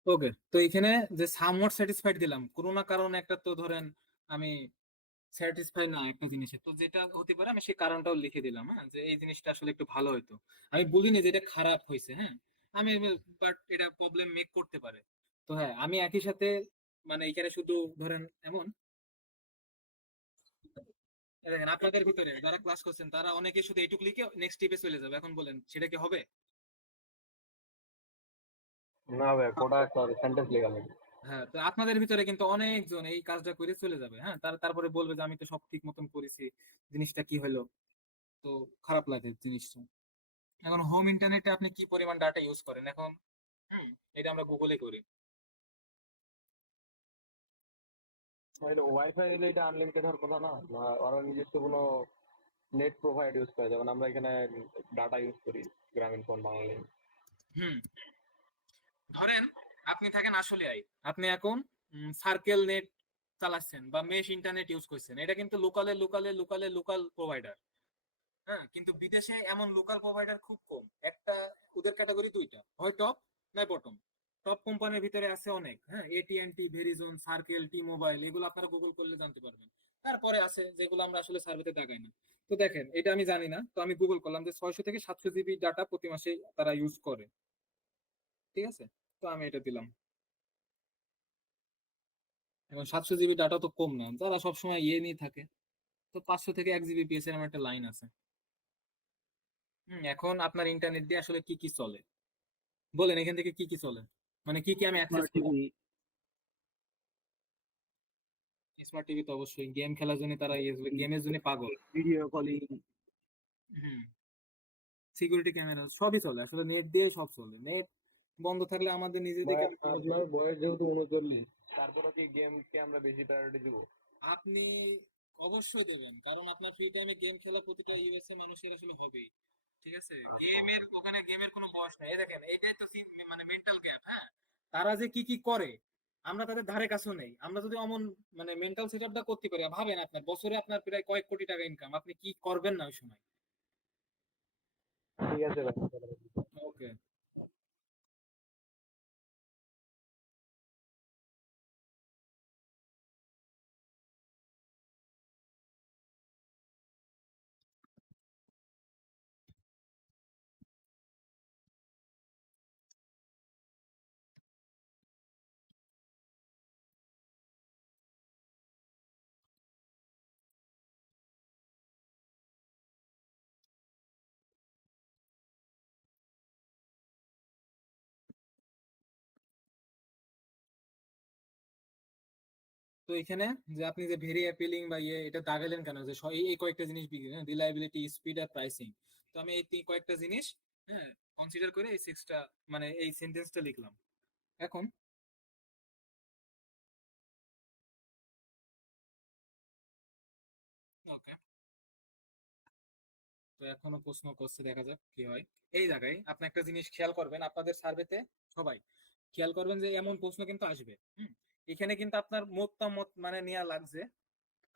ওকে, তো এখানে যে সামওয়াট স্যাটিসফাইড দিলাম, কোনো না কারণে একটা তো ধরেন আমি স্যাটিসফাই না একটা জিনিসে, তো যেটা হতে পারে আমি সেই কারণটাও লিখে দিলাম, হ্যাঁ, যে এই জিনিসটা আসলে একটু ভালো হতো। আমি বলিনি যে এটা খারাপ হয়েছে, হ্যাঁ, আমি, বাট এটা প্রবলেম মেক করতে পারে। তো হ্যাঁ, আমি একই সাথে মানে এখানে শুধু ধরেন এমন, এই দেখেন আপনাদের ভিতরে যারা ক্লাস করছেন তারা অনেকে শুধু এইটুকু লিখে নেক্সট স্টেপে চলে যাবে। এখন বলেন সেটা কি হবে? না ভাই, কোটা একটা সেন্টেন্স লেখা লাগবে। হ্যাঁ, তো আপনাদের ভিতরে কিন্তু অনেকজন এই কাজটা করে চলে যাবে, হ্যাঁ, তারপরে বলবে যে আমি তো সব ঠিক মতন করেছি, জিনিসটা কি হলো। তো খারাপ লাগে জিনিসটা। এখন হোম ইন্টারনেটে আপনি কি পরিমাণ ডাটা ইউজ করেন এখন? হুম, এটা আমরা গুগলে করি। তাহলে ওয়াইফাই হলে এটা আনলিমিটেড হওয়ার কথা না, না ওরা নিজস্ব কোনো নেট প্রোভাইড ইউজ করে, যেমন আমরা এখানে ডাটা ইউজ করি গ্রামীণ ফোন বাংলা। হুম, ধরেন আপনি থাকেন আশুলিয়ায়, আপনি এখন সার্কেল নেট চালাচ্ছেন বা মেশ ইন্টারনেট ইউজ করছেন, এটা কিন্তু লোকাল প্রোভাইডার। হ্যাঁ, কিন্তু বিদেশে এমন লোকাল প্রোভাইডার খুব কম। একটা, ওদের ক্যাটাগরি দুইটা, হয় টপ নয় বটম। টপ কোম্পানির ভিতরে আছে অনেক, হ্যাঁ, এটিএনটি, ভেরিজন, সার্কেল, টি মোবাইল, এগুলো আপনারা গুগল করলে জানতে পারবেন। তারপরে আছে যেগুলো আমরা আসলে সার্ভেতে দেখাই না। তো দেখেন এটা আমি জানি না, তো আমি গুগল করলাম যে 600 থেকে 700 জিবি ডাটা প্রতি মাসে তারা ইউজ করে। ঠিক আছে, তো আমি এটা দিলাম। এখন 700 জিবি ডাটা তো কম না, যারা সবসময় ইয়ে নিয়ে থাকে। তো 500 থেকে 1 জিবি এর আমার একটা লাইন আছে। এখন আপনার ইন্টারনেট দিয়ে আসলে কি কি চলে বলেন, এখান থেকে কি কি চলে, মানে কি কি আমি অ্যাক্সেস স্মার্ট করি? টিভি, স্মার্ট টিভি তো অবশ্যই, গেম খেলার জন্য তারা গেমের জন্য পাগল। Video calling. হুম, সিকিউরিটি ক্যামেরা সবই চলে, আসলে নেট দিয়ে সব চলে। নেট বন্ধ থাকলে আমাদের ভাই নিজেদেরকে আপনার বয়স যেহেতু 39, তারপরে কি গেমকে আমরা বেশি প্রায়োরিটি দিব? আপনি অবশ্যই দেবেন, কারণ আপনার ফ্রি টাইমে গেম খেলা প্রতিটা ইউএসএ মানুষের আসলে হবেই। ঠিক আছে, গেমের ওখানে গেমের কোনো বয়স নাই। এই দেখেন এইটাই তো মানে মেন্টাল গ্যাপ, হ্যাঁ, তারা যে কি কি করে আমরা তাদের ধারে কাছেও নেই। আমরা যদি অমন মানে মেন্টাল সেটআপটা করতে পারি, ভাবেন আপনার বছরে আপনার প্রায় কয়েক কোটি টাকা ইনকাম, আপনি কি করবেন না ওই সময়? ঠিক আছে ভাই। ওকে। তো এখানে যে আপনি যে ভেরি অ্যাপিলিং বা ইয়ে এটা দাগালেন কেন, যে এই কয়েকটা জিনিস বিক্রি, হ্যাঁ, রিলায়েবিলিটি, স্পিড আর প্রাইসিং। তো আমি এই কয়েকটা জিনিস, হ্যাঁ, কনসিডার করে এই সিক্সটা মানে এই সেন্টেন্সটা লিখলাম। এখন ওকে, তো এখনো প্রশ্ন করছে, দেখা যাক কি হয়। এই জায়গায় আপনি একটা জিনিস খেয়াল করবেন, আপনাদের সার্ভেতে সবাই খেয়াল করবেন যে এমন প্রশ্ন কিন্তু আসবে। এখানে কিন্তু আপনার মতামত মানে নেওয়া লাগছে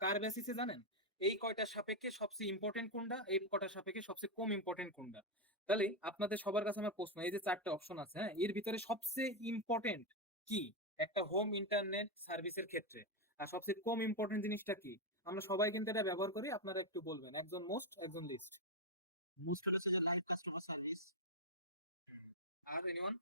কার বেসিসে জানেন? এই কয়টার সাপেক্ষে সবচেয়ে ইম্পর্টেন্ট কোনটা, এই কয়টার সাপেক্ষে সবচেয়ে কম ইম্পর্টেন্ট কোনটা। তাহলে আপনাদের সবার কাছে আমার প্রশ্ন, এই যে চারটে অপশন আছে, হ্যাঁ, এর ভিতরে সবচেয়ে ইম্পর্টেন্ট কি একটা হোম ইন্টারনেট সার্ভিসের ক্ষেত্রে, আর সবচেয়ে কম ইম্পর্টেন্ট জিনিসটা কি? আমরা সবাই কিন্তু এটা ব্যবহার করি, আপনারা একটু বলবেন, একজন মোস্ট একজন লিস্ট। মোস্ট হচ্ছে যে লাইভ কাস্টমার সার্ভিস। আর এনিওয়ান?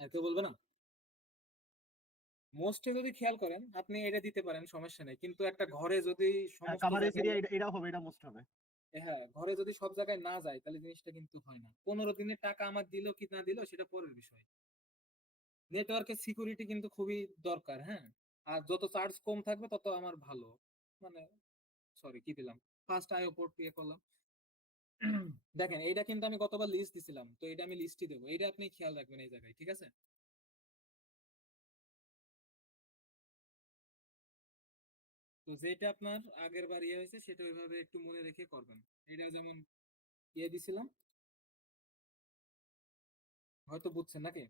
আর কেউ বলবে না? মোস্টে যদি খেয়াল করেন আপনি এটা দিতে পারেন, সমস্যা নেই, কিন্তু একটা ঘরে যদি সমস্ত কাভারেজ জায়গায়, এরিয়া এটাও হবে, এটা মোস্ট হবে। হ্যাঁ, ঘরে যদি সব জায়গায় না যায় তাহলে জিনিসটা কিন্তু হয় না। 15 দিনের টাকা আমার দিল কি না দিল সেটা পরের বিষয়। নেটওয়ার্কের সিকিউরিটি কিন্তু খুবই দরকার, হ্যাঁ, আর যত চার্জ কম থাকবে তত আমার ভালো। মানে সরি কি দিলাম, ফার্স্ট আই ওপর ইয়ে করলাম। দেখেন এইটা কিন্তু আমি গতবার লিস্ট দিছিলাম, তো এটা আমি লিস্টই দেবো, এটা আপনি খেয়াল রাখবেন এই জায়গায়, ঠিক আছে? তো যেটা আপনার আগের বার ইয়ে হয়েছে সেটা ওইভাবে একটু মনে রেখে করবেন। এটা যেমন ইয়ে দিছিলাম, হয়তো বুঝছেন নাকি?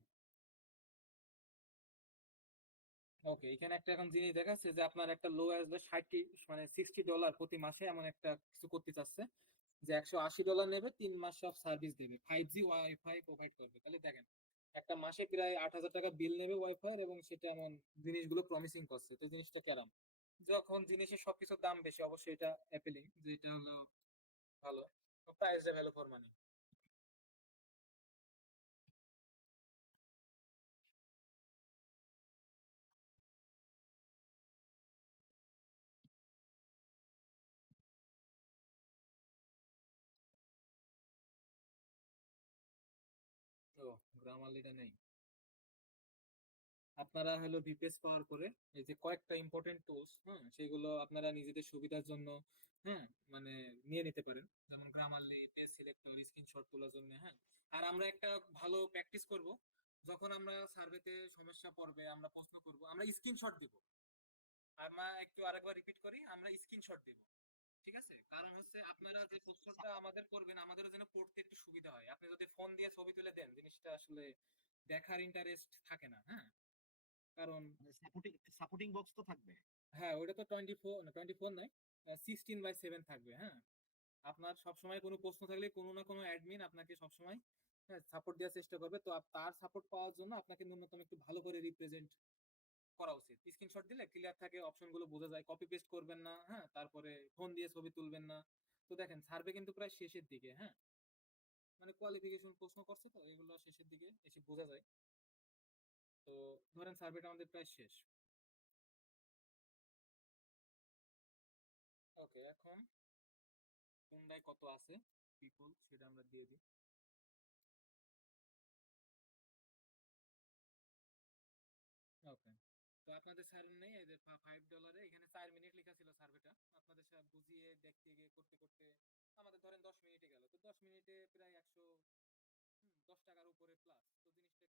ওকে, এখানে একটা এখন জিনিস দেখাচ্ছে যে আপনার একটা লো আসবে 60 মানে $60 প্রতি মাসে, এমন একটা কিছু করতে চাচ্ছে, যে $180 নেবে, 3 মাস অফ সার্ভিস দেবে, 5G ওয়াইফাই প্রোভাইড করবে। তাহলে দেখেন একটা মাসে প্রায় $8,000 বিল নেবে ওয়াইফাই, এবং সেটা এমন জিনিসগুলো প্রমিসিং করছে। তো জিনিসটা কেরাম, যখন জিনিসের সবকিছুর দাম বেশি অবশ্যই এটা অ্যাপিলিং, যেটা হলো ভালো, প্রাইস ভ্যালু ফর মানি। ও, গ্রামারলিটা নেই। আপনারা হলো ভিপিএস পাওয়ার করে এই যে কয়েকটা ইম্পর্টেন্ট টুলস, হ্যাঁ, সেগুলো আপনারা নিজেদের সুবিধার জন্য, হ্যাঁ, মানে নিয়ে নিতে পারেন। যেমন গ্রামারলি, পেজ সিলেক্টর, স্ক্রিনশট তোলার জন্য, হ্যাঁ। আর আমরা একটা ভালো প্র্যাকটিস করব, যখন আমরা সার্ভেতে সমস্যা পড়বে, আমরা প্রশ্ন করব, আমরা স্ক্রিনশট দিব। আমরা একটু আরেকবার রিপিট করি, আমরা স্ক্রিনশট দিব। ঠিক আছে? কারণ হচ্ছে আপনারা যে প্রশ্নটা আমাদের করবেন, আমাদেরও যেন পড়তে একটু সুবিধা হয়। আপনি যদি ফোন দিয়ে ছবি তুলে দেন, জিনিসটা আসলে দেখার ইন্টারেস্ট থাকে না, হ্যাঁ। কারণ সাপোর্টিং সাপোর্টিং বক্স তো থাকবে। হ্যাঁ, ওটা তো 24 নয়, 16/7 থাকবে, হ্যাঁ। আপনার সবসময় কোনো প্রশ্ন থাকলে কোনো না কোনো অ্যাডমিন আপনাকে সবসময়, হ্যাঁ, সাপোর্ট দেওয়ার চেষ্টা করবে। তো তার সাপোর্ট পাওয়ার জন্য আপনাকে ন্যূনতম একটু ভালো করে রিপ্রেজেন্ট করা উচিত। স্ক্রিনশট দিলে ক্লিয়ার থাকে, অপশনগুলো বোঝা যায়, কপি পেস্ট করবেন না, হ্যাঁ, তারপরে ফোন দিয়ে ছবি তুলবেন না। তো দেখেন সার্ভে কিন্তু প্রায় শেষের দিকে, হ্যাঁ, মানে কোয়ালিফিকেশন প্রশ্ন করছে, তো এগুলো শেষের দিকে এসে বোঝা যায়। তো ধরেন সার্ভেটা আমাদের প্রায় শেষ। ওকে, এখন কোনটায় কত আছে পিপল সেটা আমরা দিয়ে দিই। ওকে, তো আপনাদের স্যার নেই, এই যে $5 এখানে 4 মিনিট লেখা ছিল সার্ভেটা। আপনাদের স্যার বুঝিয়ে দেখতে গিয়ে করতে করতে আমাদের ধরেন 10 মিনিটে গেল। তো 10 মিনিটে প্রায় 110 টাকার উপরে প্লাস। তো জিনিসটা